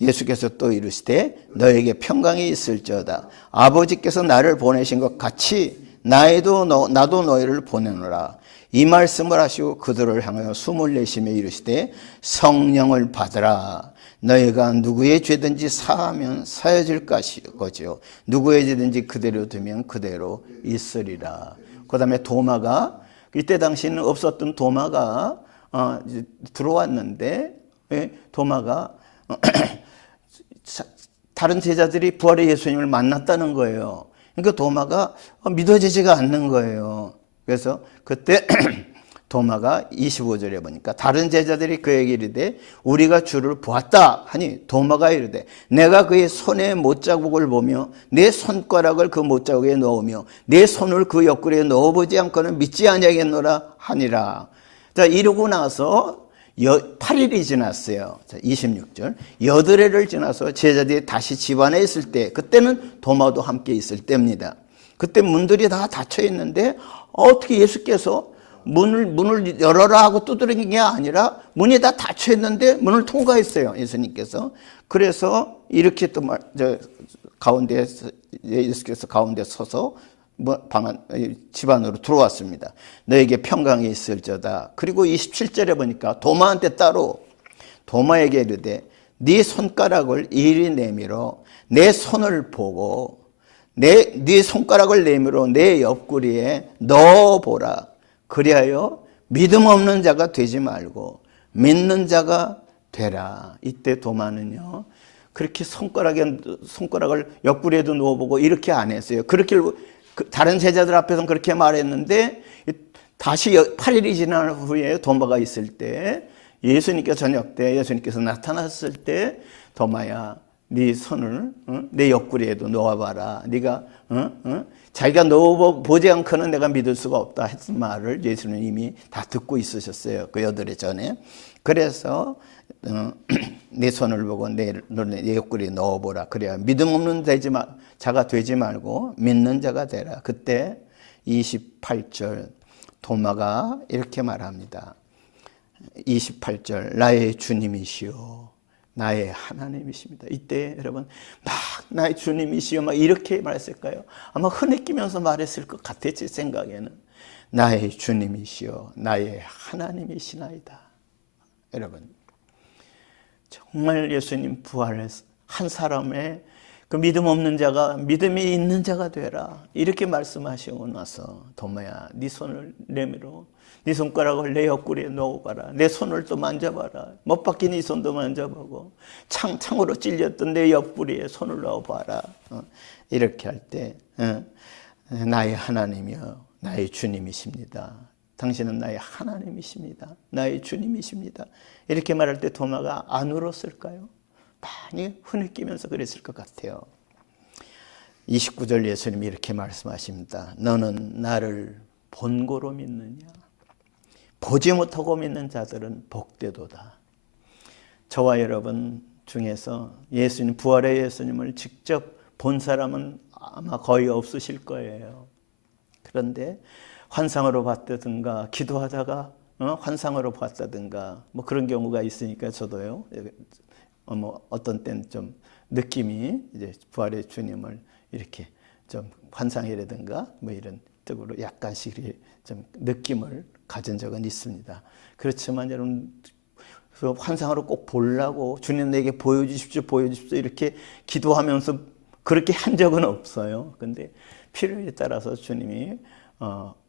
예수께서 또 이르시되 너에게 평강이 있을지어다. 아버지께서 나를 보내신 것 같이 나도 너희를 보내노라. 이 말씀을 하시고 그들을 향하여 숨을 내쉬며 이르시되 성령을 받으라. 너희가 누구의 죄든지 사하면 사해질 것이요 누구의 죄든지 그대로 두면 그대로 있으리라. 그 다음에 도마가 이때 당시는 없었던 도마가 들어왔는데 도마가 다른 제자들이 부활의 예수님을 만났다는 거예요. 그러니까 도마가 믿어지지가 않는 거예요. 그래서 그때 도마가 25절에 보니까 다른 제자들이 그에게 이르되 우리가 주를 보았다 하니 도마가 이르되 내가 그의 손에 못자국을 보며 내 손가락을 그 못자국에 넣으며 내 손을 그 옆구리에 넣어보지 않고는 믿지 아니하겠노라 하니라. 자, 이러고 나서 8일이 지났어요. 자, 26절 여드레를 지나서 제자들이 다시 집 안에 있을 때 그때는 도마도 함께 있을 때입니다. 그때 문들이 다 닫혀 있는데 어떻게 예수께서 문을 열어라 하고 두드린 게 아니라 문이 다 닫혀 있는데 문을 통과했어요. 예수님께서. 그래서 이렇게 또 예수께서 가운데 서서 집 안으로 들어왔습니다. 너에게 평강이 있을지어다. 그리고 27절에 보니까 도마한테 따로 도마에게 이르되 네 손가락을 이리 내밀어 내 손을 보고 네 손가락을 내밀어 내 옆구리에 넣어보라. 그리하여 믿음 없는 자가 되지 말고 믿는 자가 되라. 이때 도마는요 그렇게 손가락을 옆구리에도 넣어보고 이렇게 안 했어요. 그렇게 다른 제자들 앞에서는 그렇게 말했는데 다시 8일이 지난 후에 도마가 있을 때 예수님께서 저녁 때 예수님께서 나타났을 때 도마야 네 손을 내 옆구리에도 넣어봐라. 네가 자기가 넣어보지 않고는 내가 믿을 수가 없다 했던 말을 예수는 이미 다 듣고 있으셨어요. 그 여드레 전에. 그래서 내 손을 보고 내 옆구리에 넣어보라. 그래야 믿음 없는 자가 되지 말고 믿는 자가 되라. 그때 28절 도마가 이렇게 말합니다. 28절 나의 주님이시오 나의 하나님이십니다. 이때 여러분 막 나의 주님이시여 막 이렇게 말했을까요? 아마 흐느끼면서 말했을 것 같아. 제 생각에는 나의 주님이시여 나의 하나님이시나이다. 여러분 정말 예수님 부활해서 한 사람의 그 믿음 없는 자가 믿음이 있는 자가 되라 이렇게 말씀하시고 나서 도마야 네 손을 내밀어 네 손가락을 내 옆구리에 넣어봐라. 내 손을 또 만져봐라. 못 박힌 네 손도 만져보고 창으로 찔렸던 내 옆구리에 손을 넣어봐라. 이렇게 할 때 나의 하나님이여 나의 주님이십니다. 당신은 나의 하나님이십니다. 나의 주님이십니다. 이렇게 말할 때 도마가 안 울었을까요? 많이 흐느끼면서 그랬을 것 같아요. 29절 예수님이 이렇게 말씀하십니다. 너는 나를 본고로 믿느냐? 보지 못하고 믿는 자들은 복되도다. 저와 여러분 중에서 예수님 부활의 예수님을 직접 본 사람은 아마 거의 없으실 거예요. 그런데 환상으로 봤다든가 기도하다가 환상으로 봤다든가 뭐 그런 경우가 있으니까 저도요. 어떤 때는 좀 느낌이 이제 부활의 주님을 이렇게 좀 환상이라든가 뭐 이런 쪽으로 약간씩 좀 느낌을 가진 적은 있습니다. 그렇지만 여러분, 그 환상으로 꼭 보려고 주님 내게 보여주십시오, 보여주십시오 이렇게 기도하면서 그렇게 한 적은 없어요. 근데 필요에 따라서 주님이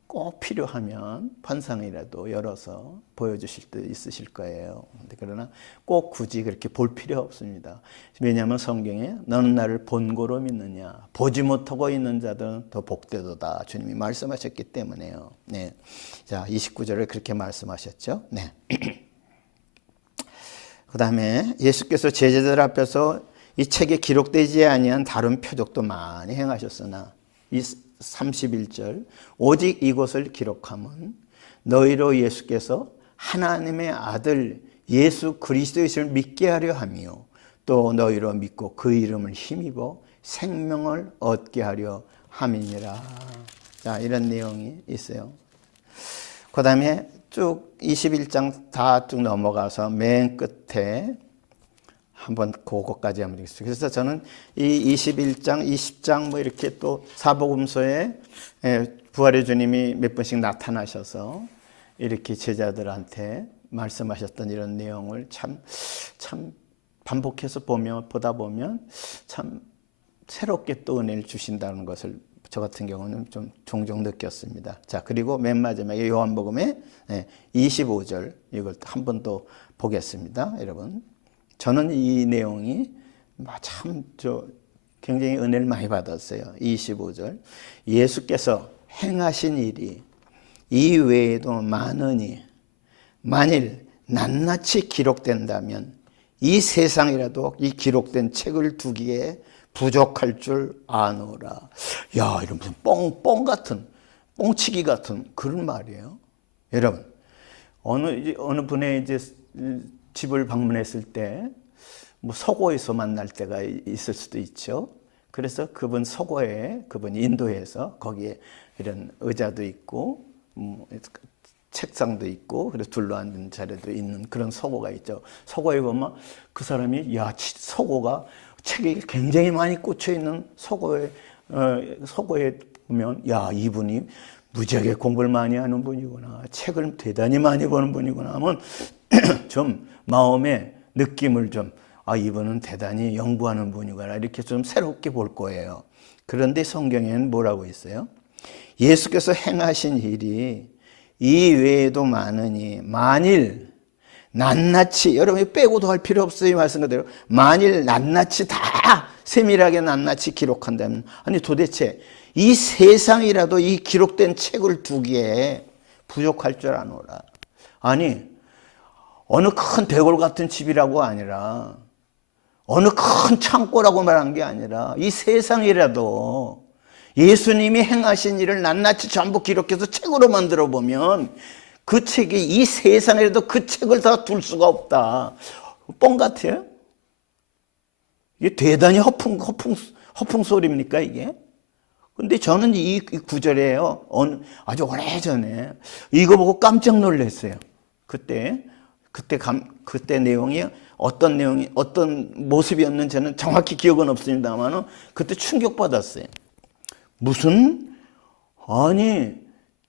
꼭 필요하면 환상이라도 열어서 보여주실 때 있으실 거예요. 그러나 꼭 굳이 그렇게 볼 필요 없습니다. 왜냐하면 성경에 너는 나를 본고로 믿느냐, 보지 못하고 있는 자들은 더 복되도다 주님이 말씀하셨기 때문에요. 네. 자, 29절에 그렇게 말씀하셨죠. 네. 그 다음에 예수께서 제자들 앞에서 이 책에 기록되지 아니한 다른 표적도 많이 행하셨으나 이 31절 오직 이것을 기록함은 너희로 예수께서 하나님의 아들 예수 그리스도이심을 믿게 하려 함이요 또 너희로 믿고 그 이름을 힘입어 생명을 얻게 하려 함이니라. 자, 이런 내용이 있어요. 그 다음에 쭉 21장 다 쭉 넘어가서 맨 끝에 한번 그거까지 하면 되겠습니다. 그래서 저는 이 21장, 20장 뭐 이렇게 또 사복음서에 부활의 주님이 몇 번씩 나타나셔서 이렇게 제자들한테 말씀하셨던 이런 내용을 참 반복해서 보다 보면 참 새롭게 또 은혜를 주신다는 것을 저 같은 경우는 좀 종종 느꼈습니다. 자, 그리고 맨 마지막에 요한복음의 25절 이걸 한 번 더 보겠습니다. 여러분, 저는 이 내용이 참 굉장히 은혜를 많이 받았어요. 25절 예수께서 행하신 일이 이 외에도 많으니 만일 낱낱이 기록된다면 이 세상이라도 이 기록된 책을 두기에 부족할 줄 아노라. 야, 이런 무슨 뻥 같은, 뻥치기 같은 그런 말이에요. 여러분, 어느 분의 이제 집을 방문했을 때 뭐 서고에서 만날 때가 있을 수도 있죠. 그래서 그분 인도에서 거기에 이런 의자도 있고 책상도 있고 그래서 둘러앉은 자리도 있는 그런 서고가 있죠. 서고에 보면 그 사람이 서고가 책이 굉장히 많이 꽂혀 있는 서고에 보면 이분이 무지하게 공부를 많이 하는 분이구나, 책을 대단히 많이 보는 분이구나 하면 좀 마음의 느낌을 이분은 대단히 연구하는 분이구나 이렇게 좀 새롭게 볼 거예요. 그런데 성경에는 뭐라고 있어요? 예수께서 행하신 일이 이 외에도 많으니 만일 낱낱이, 여러분이 빼고도 할 필요 없어요. 이 말씀 그대로 만일 낱낱이 다 세밀하게 낱낱이 기록한다면, 아니 도대체 이 세상이라도 이 기록된 책을 두기에 부족할 줄 아노라. 아니 어느 큰 대궐 같은 집이라고 아니라 어느 큰 창고라고 말한 게 아니라 이 세상이라도 예수님이 행하신 일을 낱낱이 전부 기록해서 책으로 만들어 보면 그 책이 이 세상에도 그 책을 다 둘 수가 없다. 뻥 같아요? 이게 대단히 허풍 소리입니까 이게? 근데 저는 이 구절에요. 아주 오래전에 이거 보고 깜짝 놀랐어요. 그때 내용이 어떤 모습이었는지 저는 정확히 기억은 없습니다만 그때 충격받았어요.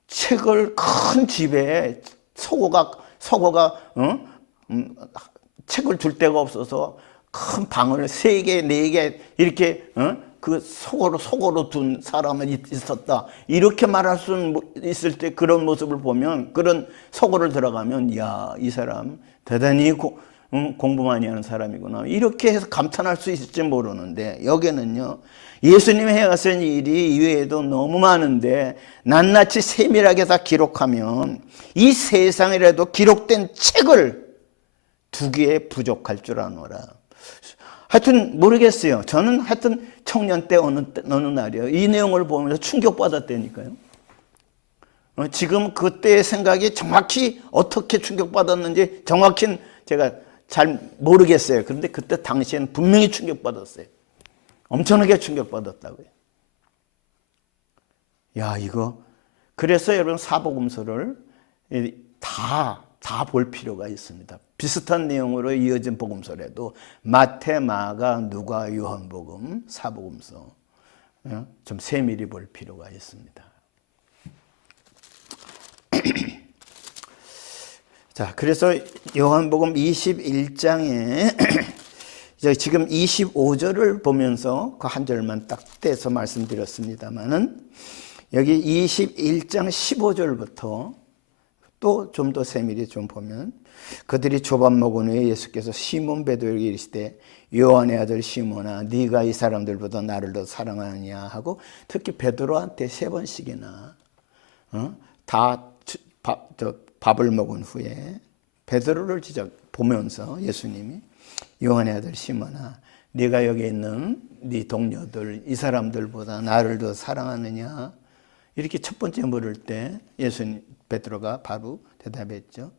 책을 큰 집에 서고가 책을 둘 데가 없어서 큰 방을 3개, 4개 이렇게 그 속으로 둔 사람은 있었다. 이렇게 말할 수 있을 때 그런 모습을 보면, 그런 속으로 들어가면 이 사람 대단히 공부 많이 하는 사람이구나 이렇게 해서 감탄할 수 있을지 모르는데, 여기는요 예수님이 해가신 일이 이외에도 너무 많은데 낱낱이 세밀하게 다 기록하면 이 세상이라도 기록된 책을 두기에 부족할 줄 아노라. 하여튼 모르겠어요. 저는 하여튼 청년 때 어느 날이요 이 내용을 보면서 충격받았다니까요. 지금 그때의 생각이 정확히 어떻게 충격받았는지 정확히는 제가 잘 모르겠어요. 그런데 그때 당시에는 분명히 충격받았어요. 엄청나게 충격받았다고요. 이거 그래서 여러분 사복음서를 다 볼 필요가 있습니다. 비슷한 내용으로 이어진 복음서라도 마태, 마가, 누가, 요한복음, 사복음서 좀 세밀히 볼 필요가 있습니다. 자, 그래서 요한복음 21장에 지금 25절을 보면서 그 한 절만 딱 떼서 말씀드렸습니다만은 여기 21장 15절부터 또 좀 더 세밀히 좀 보면 그들이 조밥 먹은 후에 예수께서 시몬 베드로에게 이르시되 요한의 아들 시몬아 네가 이 사람들보다 나를 더 사랑하느냐 하고 특히 베드로한테 3번씩이나 밥을 먹은 후에 베드로를 진짜 보면서 예수님이 요한의 아들 시몬아 네가 여기 있는 네 동료들 이 사람들보다 나를 더 사랑하느냐 이렇게 첫 번째 물을 때 예수님 베드로가 바로 대답했죠.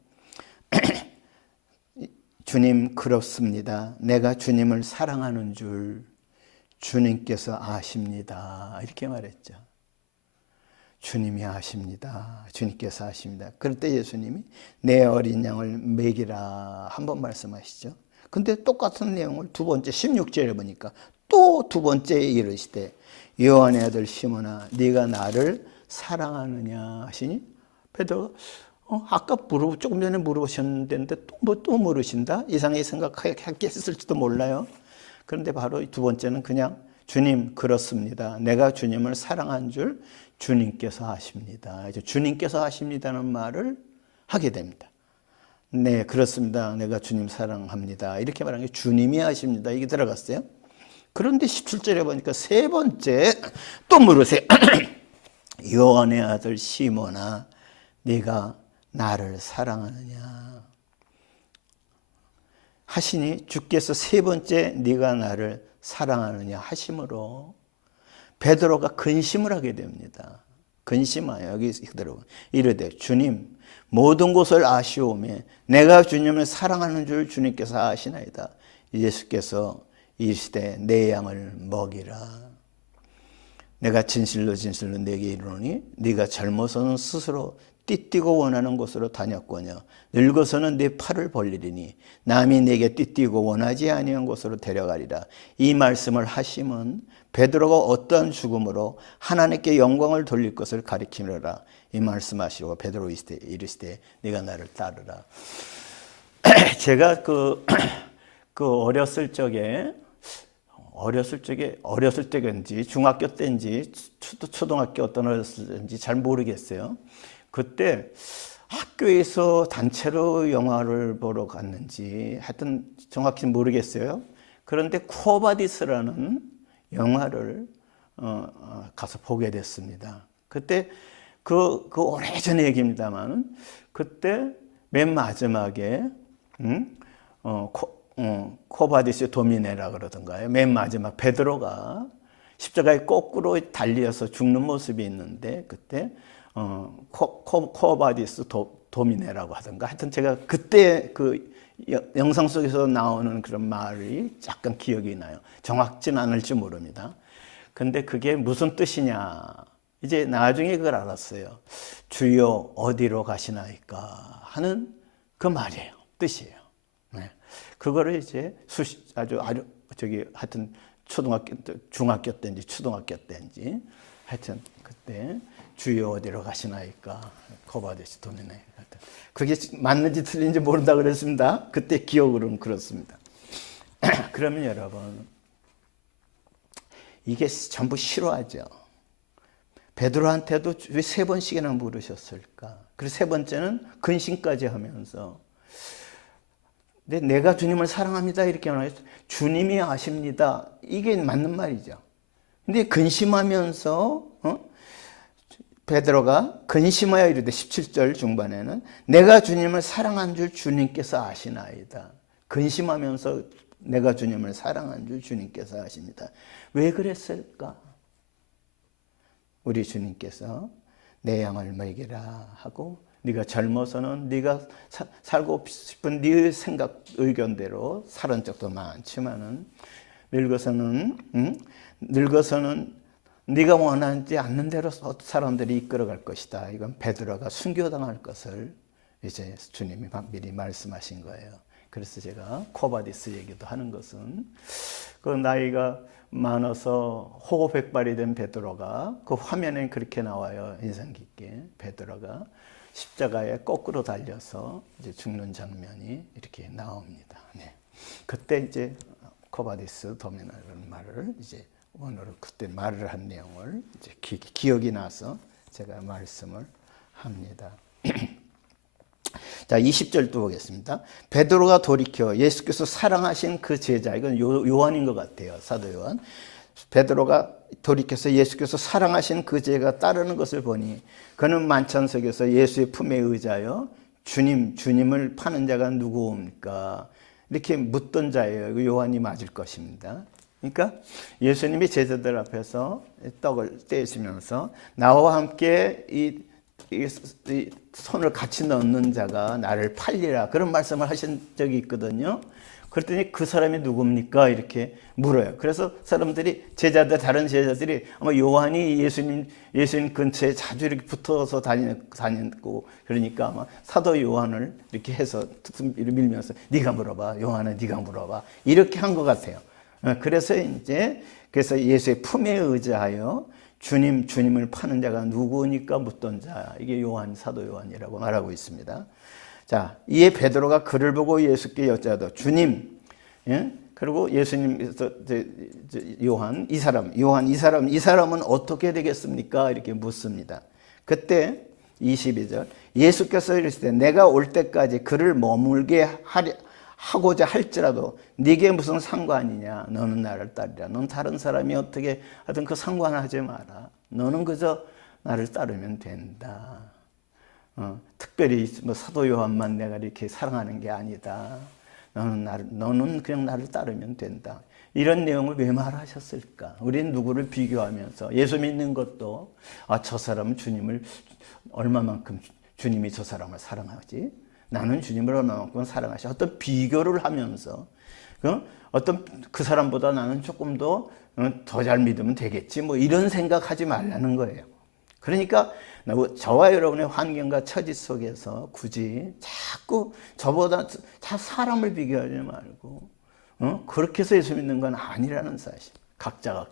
주님 그렇습니다. 내가 주님을 사랑하는 줄 주님께서 아십니다. 이렇게 말했죠. 주님이 아십니다. 주님께서 아십니다. 그럴 때 예수님이 내 어린 양을 먹이라 한번 말씀하시죠. 근데 똑같은 내용을 두 번째 16절에 보니까 또 두 번째 이르시되 요한의 아들 시몬아 네가 나를 사랑하느냐 하시니 베드로가 아까 조금 전에 물어보셨는데 또 물으신다? 이상하게 생각했을지도 몰라요. 그런데 바로 두 번째는 그냥 주님 그렇습니다. 내가 주님을 사랑한 줄 주님께서 아십니다. 이제 주님께서 아십니다는 말을 하게 됩니다. 네, 그렇습니다. 내가 주님 사랑합니다. 이렇게 말한 게 주님이 아십니다. 이게 들어갔어요. 그런데 17절에 보니까 세 번째 또 물으세요. 요한의 아들 시몬아, 네가 나를 사랑하느냐 하시니 주께서 세 번째 네가 나를 사랑하느냐 하심으로 베드로가 근심을 하게 됩니다. 근심하여 여기 그대로 이르되 주님 모든 것을 아시오매 내가 주님을 사랑하는 줄 주님께서 아시나이다. 예수께서 이르시되 내 양을 먹이라. 내가 진실로 진실로 네게 이르노니 네가 젊어서는 스스로 띠뛰고 원하는 곳으로 다녔거니와 늙어서는 네 팔을 벌리리니 남이 네게 띠뛰고 원하지 아니한 곳으로 데려가리라. 이 말씀을 하심은 베드로가 어떠한 죽음으로 하나님께 영광을 돌릴 것을 가리키느라 이 말씀하시고 베드로 이르시되 네가 나를 따르라. 제가 그 어렸을 적인지 중학교 때인지 초등학교 어떤 어렸을 때인지 잘 모르겠어요. 그때 학교에서 단체로 영화를 보러 갔는지 하여튼 정확히 모르겠어요. 그런데 쿠어바디스라는 영화를 가서 보게 됐습니다. 그때 그 오래전의 얘기입니다만 그때 맨 마지막에 코바디스 도미네라 그러던가요. 맨 마지막 베드로가 십자가에 거꾸로 달려서 죽는 모습이 있는데 그때 코바디스 도미네라고 하던가 하여튼 제가 그때 그 영상 속에서 나오는 그런 말이 약간 기억이 나요. 정확진 않을지 모릅니다. 근데 그게 무슨 뜻이냐 이제 나중에 그걸 알았어요. 주여 어디로 가시나이까 하는 그 말이에요. 뜻이에요. 네. 그거를 이제 아주 하여튼 중학교 때인지 초등학교 때인지 하여튼 그때 주여 어디로 가시나이까 코바디스 도미네. 그게 맞는지 틀린지 모른다 그랬습니다. 그때 기억으로는 그렇습니다. 그러면 여러분 이게 전부 싫어하죠. 베드로한테도 왜 3번씩이나 물으셨을까? 그리고 세 번째는 근심까지 하면서 내가 주님을 사랑합니다 이렇게 말해서 주님이 아십니다. 이게 맞는 말이죠. 근데 근심하면서 베드로가 근심하여 이르되 17절 중반에는 내가 주님을 사랑한 줄 주님께서 아시나이다. 근심하면서 내가 주님을 사랑한 줄 주님께서 아십니다. 왜 그랬을까? 우리 주님께서 내 양을 먹이라 하고 네가 젊어서는 네가 살고 싶은 네 생각 의견대로 살은 적도 많지만은 늙어서는 네가 원하지 않는 대로 사람들이 이끌어갈 것이다. 이건 베드로가 순교당할 것을 이제 주님이 미리 말씀하신 거예요. 그래서 제가 코바디스 얘기도 하는 것은 그 나이가 많아서 호흡백발이 된 베드로가 그 화면에 그렇게 나와요. 인상 깊게 베드로가 십자가에 거꾸로 달려서 이제 죽는 장면이 이렇게 나옵니다. 네. 그때 이제 코바디스 도미나라는 말을 이제 오늘은 그때 말을 한 내용을 이제 기억이 나서 제가 말씀을 합니다. 자, 20절 또 보겠습니다. 베드로가 돌이켜 예수께서 사랑하신 그 제자, 이건 요한인 것 같아요. 사도 요한. 베드로가 돌이켜서 예수께서 사랑하신 그 제자가 따르는 것을 보니 그는 만찬석에서 예수의 품에 의자여 주님을 파는 자가 누구입니까? 이렇게 묻던 자예요. 요한이 맞을 것입니다. 그러니까 예수님이 제자들 앞에서 떡을 떼시면서 나와 함께 이 손을 같이 넣는 자가 나를 팔리라, 그런 말씀을 하신 적이 있거든요. 그랬더니 그 사람이 누굽니까? 이렇게 물어요. 그래서 사람들이 다른 제자들이 아마 요한이 예수님 근처에 자주 이렇게 붙어서 다녔고, 그러니까 아마 사도 요한을 이렇게 해서 밀면서 네가 물어봐, 요한은 네가 물어봐, 이렇게 한 것 같아요. 그래서 예수의 품에 의지하여 주님을 파는 자가 누구니까 묻던 자, 이게 사도 요한이라고 말하고 있습니다. 자, 이에 베드로가 그를 보고 예수께 여짜도 주님, 예? 그리고 예수님께서 요한 이 사람은 어떻게 되겠습니까? 이렇게 묻습니다. 그때 22절 예수께서 이르시되 내가 올 때까지 그를 머물게 하고자 할지라도 네게 무슨 상관이냐? 너는 나를 따르라. 넌 다른 사람이 어떻게 하든 그 상관하지 마라. 너는 그저 나를 따르면 된다. 특별히 뭐 사도 요한만 내가 이렇게 사랑하는 게 아니다. 너는 그냥 나를 따르면 된다. 이런 내용을 왜 말하셨을까? 우리는 누구를 비교하면서 예수 믿는 것도 저 사람은 주님을 얼마만큼 주님이 저 사람을 사랑하지? 나는 주님을 얼마만큼 사랑하시? 어떤 비교를 하면서 어떤 그 사람보다 나는 조금 더 잘 믿으면 되겠지, 뭐 이런 생각하지 말라는 거예요. 그러니까 저와 여러분의 환경과 처지 속에서 굳이 자꾸 저보다 사람을 비교하지 말고 그렇게 해서 예수 믿는 건 아니라는 사실. 각자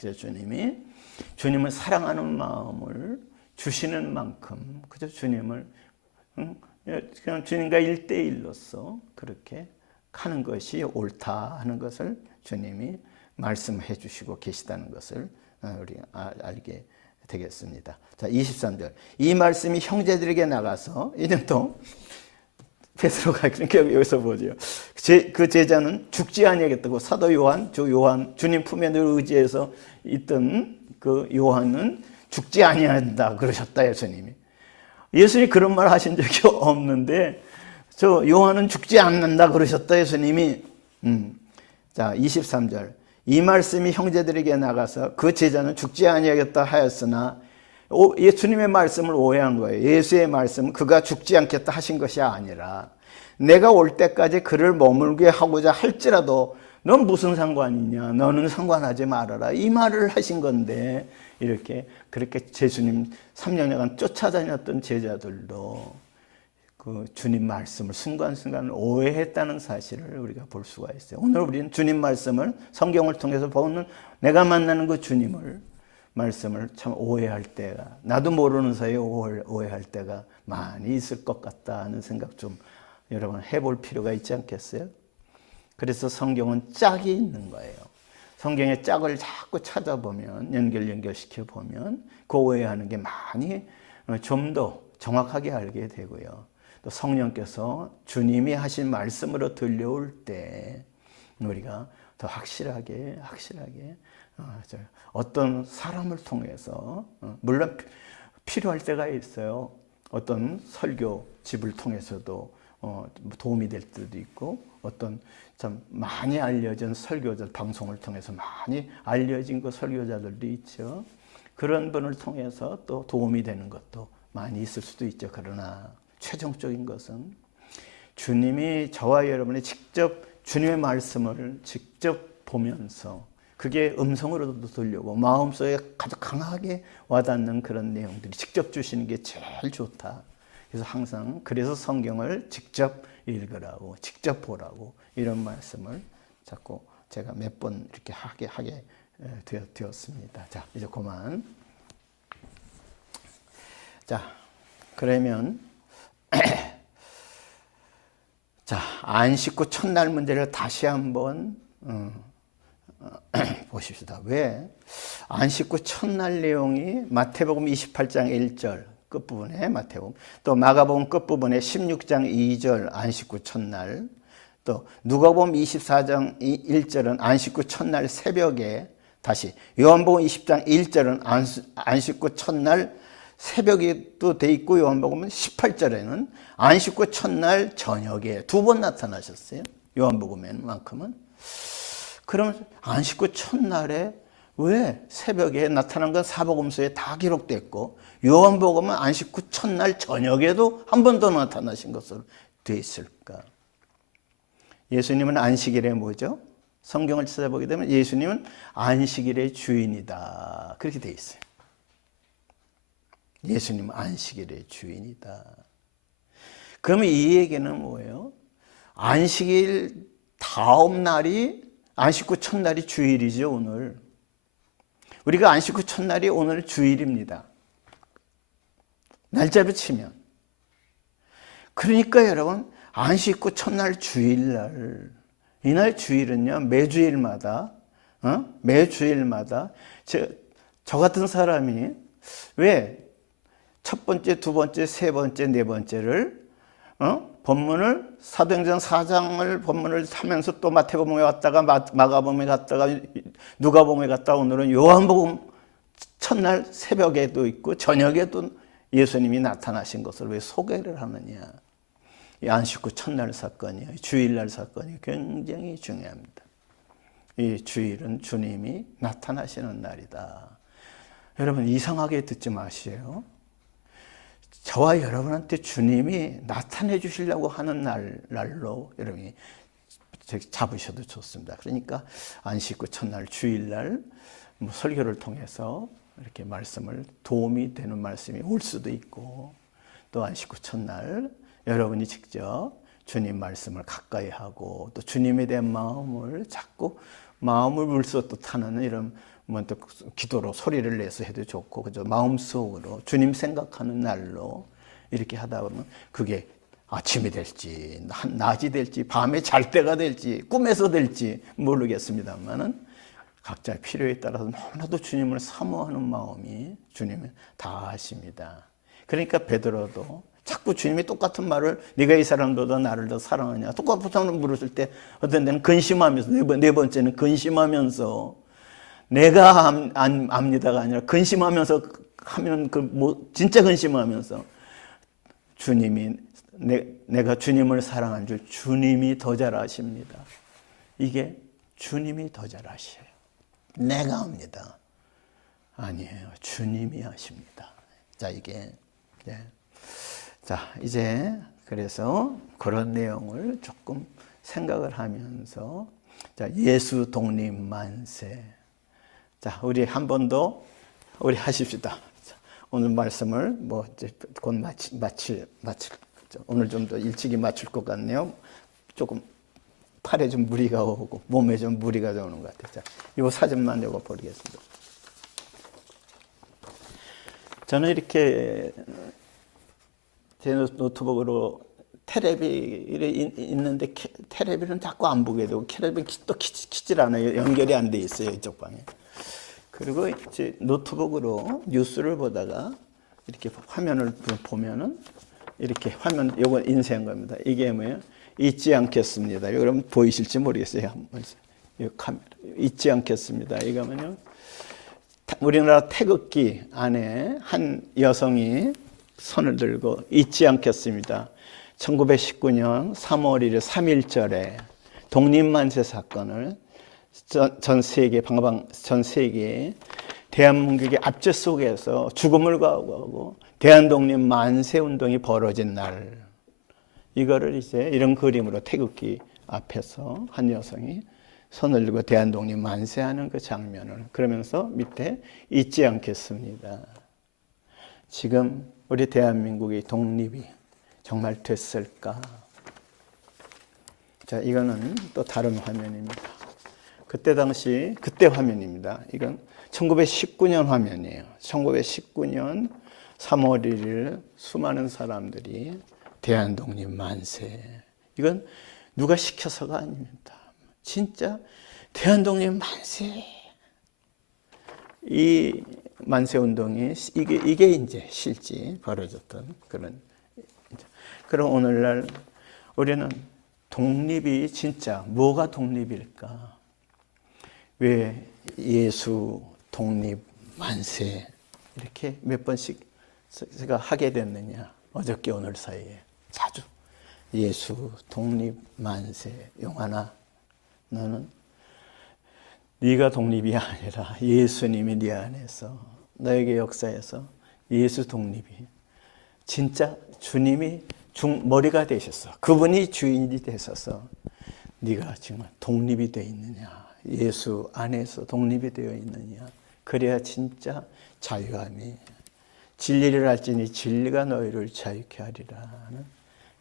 주님을 사랑하는 마음을 주시는 만큼 그저 주님을 그냥 주님과 1대1로서 그렇게 하는 것이 옳다 하는 것을 주님이 말씀해 주시고 계시다는 것을 우리 알게 되겠습니다. 자, 23절. 이 말씀이 형제들에게 나가서 이제 또 베드로가 그러니까 여기서 보죠. 그 제자는 죽지 아니하겠다고 사도 요한, 주님 품에 늘 의지해서 있던 그 요한은 죽지 아니한다 그러셨다 예수님이. 예수님이 그런 말 하신 적이 없는데 저 요한은 죽지 않는다 그러셨다 예수님이. 자, 23절. 이 말씀이 형제들에게 나가서 그 제자는 죽지 아니하겠다 하였으나 예수님의 말씀을 오해한 거예요. 예수의 말씀은 그가 죽지 않겠다 하신 것이 아니라 내가 올 때까지 그를 머물게 하고자 할지라도 넌 무슨 상관이냐? 너는 상관하지 말아라. 이 말을 하신 건데 그렇게 예수님 3년간 쫓아다녔던 제자들도 그 주님 말씀을 순간순간 오해했다는 사실을 우리가 볼 수가 있어요. 오늘 우리는 주님 말씀을 성경을 통해서 보는 내가 만나는 그 주님을 말씀을 참 오해할 때가, 나도 모르는 사이에 오해할 때가 많이 있을 것 같다는 생각 좀 여러분 해볼 필요가 있지 않겠어요? 그래서 성경은 짝이 있는 거예요. 성경의 짝을 자꾸 찾아보면 연결시켜 보면 그 오해하는 게 많이 좀 더 정확하게 알게 되고요. 또 성령께서 주님이 하신 말씀으로 들려올 때 우리가 더 확실하게 어떤 사람을 통해서 물론 필요할 때가 있어요. 어떤 설교집을 통해서도 도움이 될 때도 있고 어떤 참 많이 알려진 설교자 방송을 통해서 많이 알려진 그 설교자들도 있죠. 그런 분을 통해서 또 도움이 되는 것도 많이 있을 수도 있죠. 그러나 최종적인 것은 주님이 저와 여러분이 직접 주님의 말씀을 직접 보면서 그게 음성으로도 들려오고 마음속에 가장 강하게 와닿는 그런 내용들이 직접 주시는 게 제일 좋다. 그래서 항상 그래서 성경을 직접 읽으라고 직접 보라고 이런 말씀을 자꾸 제가 몇 번 이렇게 하게 되었습니다. 자, 이제 그만. 자, 그러면 자, 안식 후 첫날 문제를 다시 한번 보십시다. 왜? 안식 후 첫날 내용이 마태복음 28장 1절 끝부분에 마태복음, 또 마가복음 끝부분에 16장 2절 안식 후 첫날, 또 누가복음 24장 1절은 안식 후 첫날 새벽에, 다시 요한복음 20장 1절은 안식 후 첫날 새벽에 또 돼 있고, 요한복음은 18절에는 안식 후 첫날 저녁에 두 번 나타나셨어요. 요한복음만큼은. 그러면 안식 후 첫날에 왜 새벽에 나타난 건 사복음서에 다 기록됐고, 요한복음은 안식 후 첫날 저녁에도 한 번 더 나타나신 것으로 되어 있을까? 예수님은 안식일에 뭐죠? 성경을 찾아보게 되면 예수님은 안식일의 주인이다, 그렇게 되어 있어요. 예수님은 안식일의 주인이다. 그러면 이 얘기는 뭐예요? 안식일 다음 날이, 안식 후 첫날이 주일이죠. 오늘 우리가 안식 후 첫날이 오늘 주일입니다. 날짜로 치면. 그러니까 여러분, 안식 후 첫날 주일날, 이날 주일은요 매주일마다 저 같은 사람이 왜 첫 번째, 두 번째, 세 번째, 네 번째를 본문을 사도행전 4장을 본문을 하면서 또 마태복음에 갔다가 마가복음에 갔다가 누가복음에 갔다가 오늘은 요한복음 첫날 새벽에도 있고 저녁에도 예수님이 나타나신 것을 왜 소개를 하느냐? 이 안식 후 첫날 사건이요, 주일날 사건이 굉장히 중요합니다. 이 주일은 주님이 나타나시는 날이다. 여러분 이상하게 듣지 마세요. 저와 여러분한테 주님이 나타내 주시려고 하는 날로 여러분이 잡으셔도 좋습니다. 그러니까 안식 후 첫날 주일날 설교를 통해서 이렇게 말씀을 도움이 되는 말씀이 올 수도 있고, 또 안식 후 첫날 여러분이 직접 주님 말씀을 가까이 하고 또 주님에 대한 마음을 자꾸 마음을 물쏟듯 타는 이런 또 기도로 소리를 내서 해도 좋고, 그죠? 마음속으로 주님 생각하는 날로 이렇게 하다 보면 그게 아침이 될지 낮이 될지 밤에 잘 때가 될지 꿈에서 될지 모르겠습니다만은 각자의 필요에 따라서 너무나도 주님을 사모하는 마음이 주님은 다 아십니다. 그러니까 베드로도 자꾸 주님이 똑같은 말을, 네가 이 사람보다 나를 더 사랑하냐, 똑같은 물었을 때 어떤 데는 근심하면서, 네 번째는 근심하면서, 내가 압니다가 아니라 근심하면서 하면 진짜 근심하면서 주님이 내가 주님을 사랑한 줄 주님이 더 잘 아십니다. 이게 주님이 더 잘 아셔요. 내가 압니다. 아니에요. 주님이 아십니다. 자, 이게 자, 이제 그래서 그런 내용을 조금 생각을 하면서, 자, 예수 독립 만세. 자, 우리 한 번 더 우리 하십시다. 자, 오늘 말씀을 이제 곧 마칠 오늘 좀 더 일찍이 마칠 것 같네요. 조금 팔에 좀 무리가 오고 몸에 좀 무리가 오는 것 같아요. 자, 이 사진만 요거 보겠습니다. 저는 이렇게 제 노트북으로 테레비를 있는데 테레비는 자꾸 안 보게 되고 테레비 또 키질 않아요. 연결이 안 돼 있어요, 이쪽 방에. 그리고 이제 노트북으로 뉴스를 보다가 이렇게 화면을 보면은 이렇게 화면, 요거 인쇄한 겁니다. 이게 뭐예요? 잊지 않겠습니다. 여러분 보이실지 모르겠어요. 한번 이 카메라 잊지 않겠습니다. 이거면요, 우리나라 태극기 안에 한 여성이 손을 들고 잊지 않겠습니다. 1919년 3월 1일 3.1절에 독립만세 사건을 전 세계 대한민국의 압제 속에서 죽음을 각오하고 대한독립 만세 운동이 벌어진 날, 이거를 이제 이런 그림으로 태극기 앞에서 한 여성이 손을 들고 대한독립 만세하는 그 장면을, 그러면서 밑에 잊지 않겠습니다. 지금 우리 대한민국의 독립이 정말 됐을까? 자, 이거는 또 다른 화면입니다. 그때 화면입니다. 이건 1919년 화면이에요. 1919년 3월 1일 수많은 사람들이 대한독립 만세. 이건 누가 시켜서가 아닙니다. 진짜 대한독립 만세. 이 만세 운동이 이게 이제 실제 벌어졌던 그런. 그럼 오늘날 우리는 독립이 진짜 뭐가 독립일까? 왜 예수 독립 만세 이렇게 몇 번씩 제가 하게 됐느냐? 어저께 오늘 사이에 자주 예수 독립 만세. 용환아, 너는 네가 독립이 아니라 예수님이 네 안에서 너에게 역사에서 예수 독립이 진짜 주님이 머리가 되셨어. 그분이 주인이 되셔서 네가 정말 독립이 되어 있느냐, 예수 안에서 독립이 되어 있느냐. 그래야 진짜 자유함이, 진리를 알지니 진리가 너희를 자유케 하리라는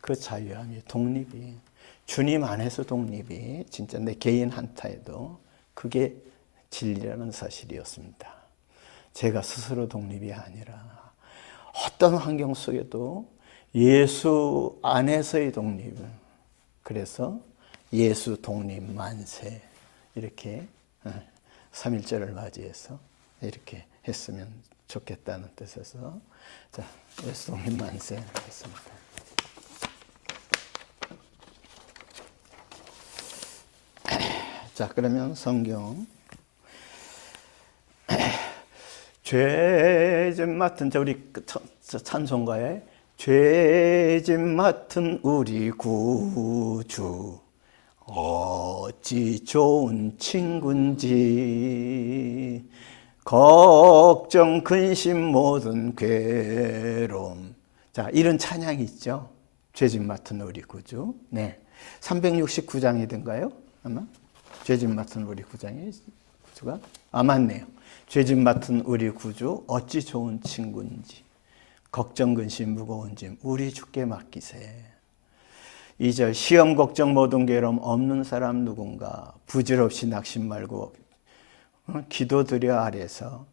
그 자유함이, 독립이, 주님 안에서 독립이 진짜 내 개인 한타에도 그게 진리라는 사실이었습니다. 제가 스스로 독립이 아니라 어떤 환경 속에도 예수 안에서의 독립. 그래서 예수 독립 만세 이렇게 3.1절을 맞이해서 이렇게 했으면 좋겠다는 뜻에서 자, 예수 독립 만세 했습니다. 자, 그러면 성경 죄짐 맡은 우리 찬송가에 죄짐 맡은 우리 구주 어찌 좋은 친군지 걱정 근심 모든 괴로움. 자, 이런 찬양이 있죠. 죄짐 맡은 우리 구주. 네, 369장이던가요? 아마 죄짐 맡은 우리 구주가 맞네요. 죄짐 맡은 우리 구주 어찌 좋은 친구인지 걱정 근심 무거운 짐 우리 주께 맡기세. 2절 시험 걱정 모든 괴로움 없는 사람 누군가 부질없이 낙심 말고 기도드려 아래서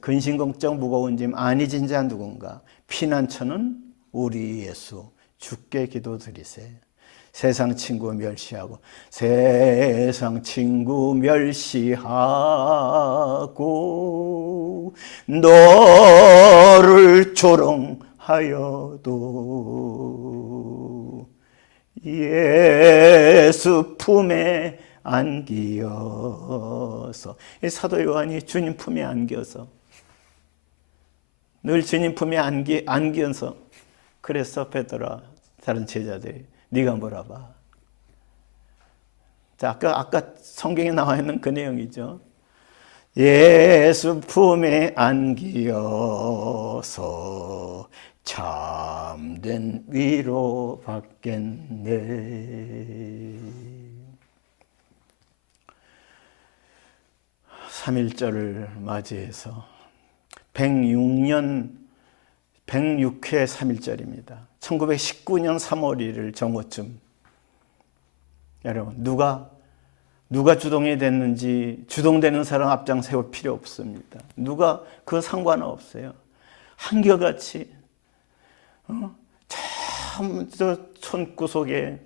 근심 걱정 무거운 짐 안 잊은 자 누군가 피난처는 우리 예수 주께 기도드리세. 세상 친구 멸시하고 너를 조롱하여도 예수 품에 안기어서. 사도 요한이 주님 품에 안겨서 늘 주님 품에 안겨서 그래서 베드로와 다른 제자들이 네가 물어봐. 자, 아까 성경에 나와 있는 그 내용이죠. 예수 품에 안기어서 참된 위로 받겠네. 3.1절을 맞이해서 106회 3.1절입니다. 1919년 3월 1일 정오쯤 여러분 누가 주동이 됐는지 주동되는 사람 앞장 세울 필요 없습니다. 누가 그 상관없어요. 한결같이 참 저 촌구석에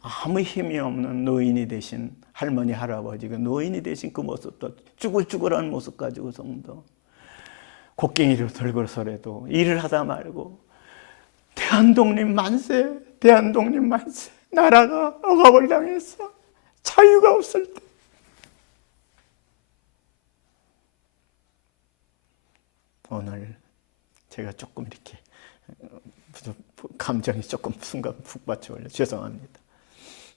아무 힘이 없는 노인이 되신 할머니 할아버지가 노인이 되신 그 모습도 쭈글쭈글한 모습 가지고 성도 곡괭이를 들고서라도 일을 하다 말고 대한독립 만세, 대한독립 만세. 나라가 억압을 당해서 자유가 없을 때 오늘 제가 조금 이렇게 감정이 조금 순간 푹 받쳐올려 죄송합니다.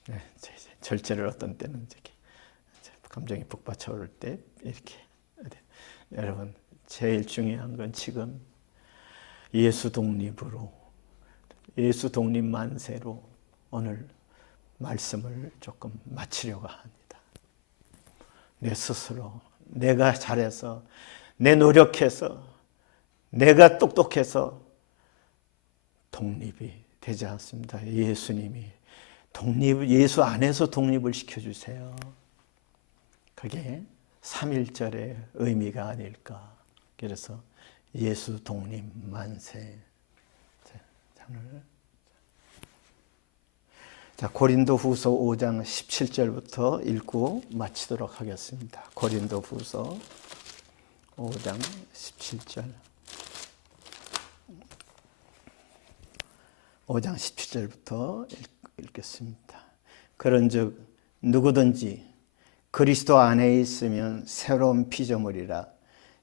네, 절제를 어떤 때는 이렇게 감정이 푹 받쳐올 때 이렇게 여러분 제일 중요한 건 지금 예수 독립으로 예수 독립 만세로 오늘 말씀을 조금 마치려고 합니다. 내 스스로 내가 잘해서 내 노력해서 내가 똑똑해서 독립이 되지 않습니다. 예수님이 예수 안에서 독립을 시켜주세요. 그게 3.1절의 의미가 아닐까. 그래서 예수 독립 만세. 자, 자, 고린도후서 5장 17절부터 읽고 마치도록 하겠습니다. 고린도후서 5장 17절. 5장 17절부터 읽겠습니다. 그런즉 누구든지 그리스도 안에 있으면 새로운 피조물이라.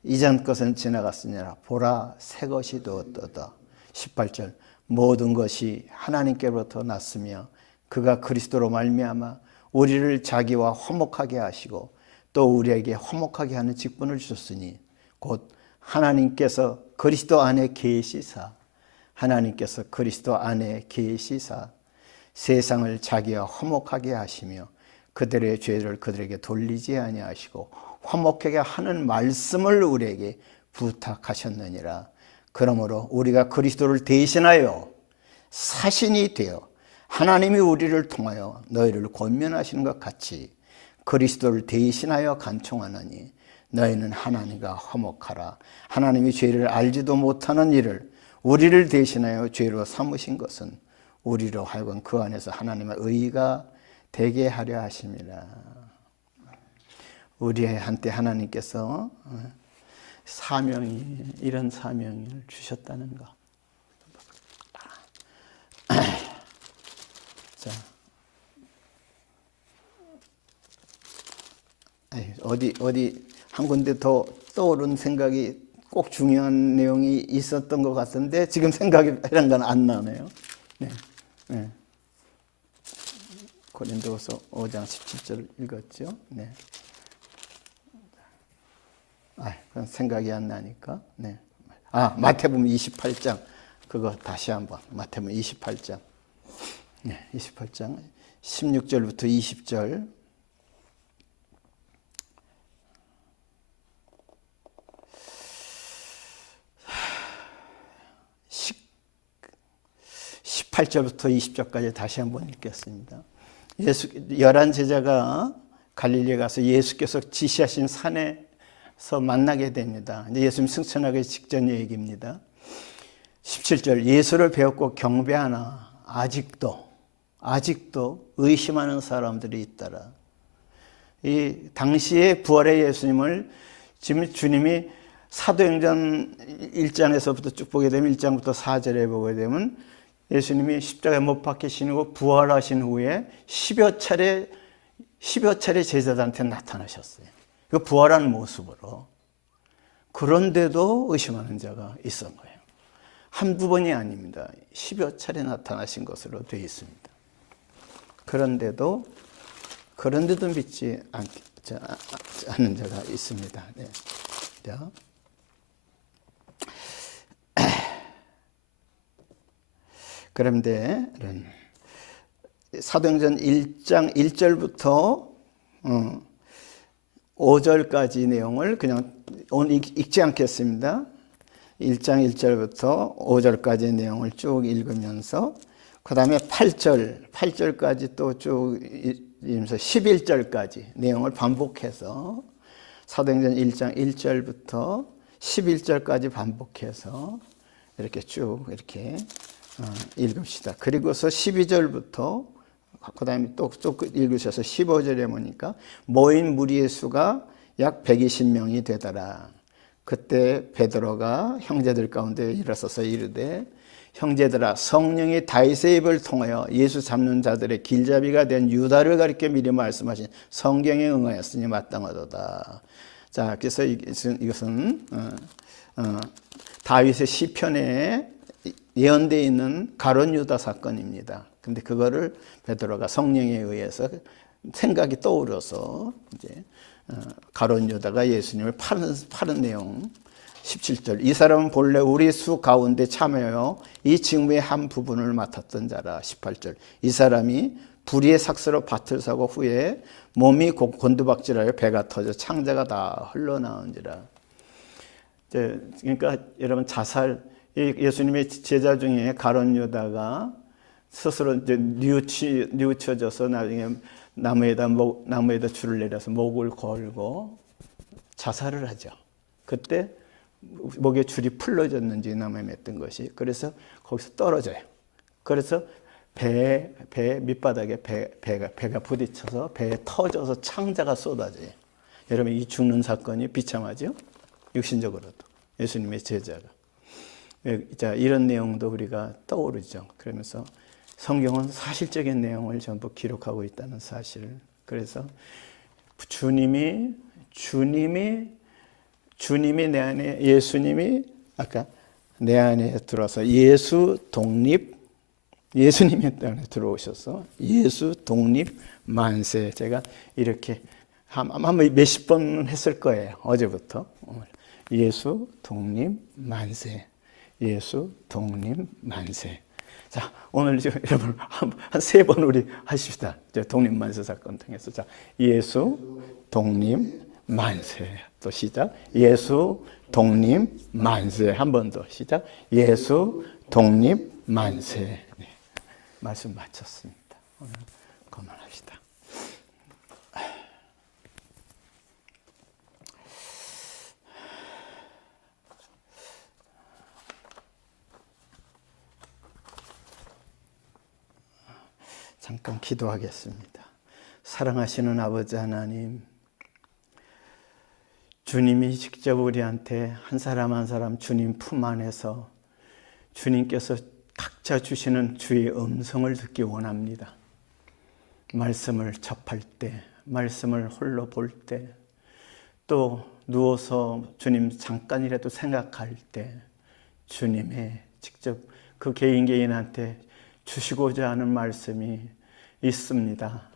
이전 것은 지나갔으니라. 보라, 새 것이 되었도다. 18절. 모든 것이 하나님께로부터 났으며 그가 그리스도로 말미암아 우리를 자기와 화목하게 하시고 또 우리에게 화목하게 하는 직분을 주셨으니 곧 하나님께서 그리스도 안에 계시사 세상을 자기와 화목하게 하시며 그들의 죄를 그들에게 돌리지 아니하시고 화목하게 하는 말씀을 우리에게 부탁하셨느니라. 그러므로 우리가 그리스도를 대신하여 사신이 되어 하나님이 우리를 통하여 너희를 권면하시는 것 같이 그리스도를 대신하여 간청하느니 너희는 하나님과 화목하라. 하나님이 죄를 알지도 못하는 일을 우리를 대신하여 죄로 삼으신 것은 우리로 하여금 그 안에서 하나님의 의가 되게 하려 하심이라. 우리한테 하나님께서 이런 사명을 주셨다는 거. 자, 어디 한 군데 더 떠오른 생각이 꼭 중요한 내용이 있었던 것 같은데 지금 생각이 이런 건 안 나네요. 네. 네. 고린도서 5장 17절 읽었죠. 네. 그건 생각이 안 나니까. 네. 마태복음 28장 그거 다시 한번 마태복음 28장. 네, 28장 16절부터 20절. (18절부터 20절까지) 다시 한번 읽겠습니다. 11 제자가 갈릴리에 가서 예수께서 지시하신 산에서 만나게 됩니다. 예수님 승천하기 직전 얘기입니다. 17절. 예수를 배웠고 경배하나 아직도 의심하는 사람들이 있더라. 이 당시에 부활의 예수님을 지금 주님이 사도행전 1장에서부터 쭉 보게 되면 1장부터 4절에 보게 되면 예수님이 십자가에 못 박히시고 부활하신 후에 10여 차례 제자들한테 나타나셨어요. 그 부활한 모습으로. 그런데도 의심하는 자가 있었던 거예요. 한두 번이 아닙니다. 10여 차례 나타나신 것으로 되어 있습니다. 그런데도 믿지 않는 자가 있습니다. 네. 자. 그런데 사도행전 1장 1절부터 5절까지 내용을 그냥 오늘 읽지 않겠습니다. 1장 1절부터 5절까지 내용을 쭉 읽으면서 그 다음에 8절까지 또 쭉 읽으면서 11절까지 내용을 반복해서 사도행전 1장 1절부터 11절까지 반복해서 이렇게 쭉 이렇게 읽읍시다. 그리고서 12절부터 그 다음에 또 읽으셔서 15절에 보니까 모인 무리의 수가 약 120명이 되더라. 그때 베드로가 형제들 가운데 일어서서 이르되 형제들아 성령이 다윗의 입을 통하여 예수 잡는 자들의 길잡이가 된 유다를 가리켜 미리 말씀하신 성경에 응하였으니 마땅하도다. 자, 그래서 이것은 다윗의 시편에 예언되어 있는 가룟 유다 사건입니다. 근데 그거를 베드로가 성령에 의해서 생각이 떠오르서 이제 가룟 유다가 예수님을 파는 내용. 17절. 이 사람은 본래 우리 수 가운데 참여하여 이 직무의 한 부분을 맡았던 자라. 18절. 이 사람이 불의의 삭스로 밭을 사고 후에 몸이 곤두박질하여 배가 터져 창자가 다 흘러나온지라. 그러니까 여러분 자살, 예수님의 제자 중에 가룟 유다가 스스로 이제 뉘우쳐져서 나중에 나무에다 줄을 내려서 목을 걸고 자살을 하죠. 그때 목에 줄이 풀러졌는지 나무에 맸던 것이, 그래서 거기서 떨어져요. 그래서 배 밑바닥에 배가 부딪혀서 배에 터져서 창자가 쏟아져요. 여러분, 이 죽는 사건이 비참하죠? 육신적으로도. 예수님의 제자가. 자, 이런 내용도 우리가 떠오르죠. 그러면서 성경은 사실적인 내용을 전부 기록하고 있다는 사실을. 그래서 주님이 내 안에, 예수님이 아까 내 안에 들어와서 예수 독립, 예수님의 땅에 들어오셔서 예수 독립 만세. 제가 이렇게 한 몇십 번 했을 거예요. 어제부터. 예수 독립 만세. 예수 독립 만세. 자, 오늘 여러분 한 세 번 우리 하십시다. 독립 만세 사건 통해서. 자, 예수 독립 만세. 또 시작. 예수 독립 만세. 한 번 더 시작. 예수 독립 만세. 네. 말씀 마쳤습니다. 오늘 그만합시다. 잠깐 기도하겠습니다. 사랑하시는 아버지 하나님, 주님이 직접 우리한테 한 사람 한 사람 주님 품 안에서 주님께서 각자 주시는 주의 음성을 듣기 원합니다. 말씀을 접할 때, 말씀을 홀로 볼 때, 또 누워서 주님 잠깐이라도 생각할 때 주님의 직접 그 개인한테 주시고자 하는 말씀이 있습니다.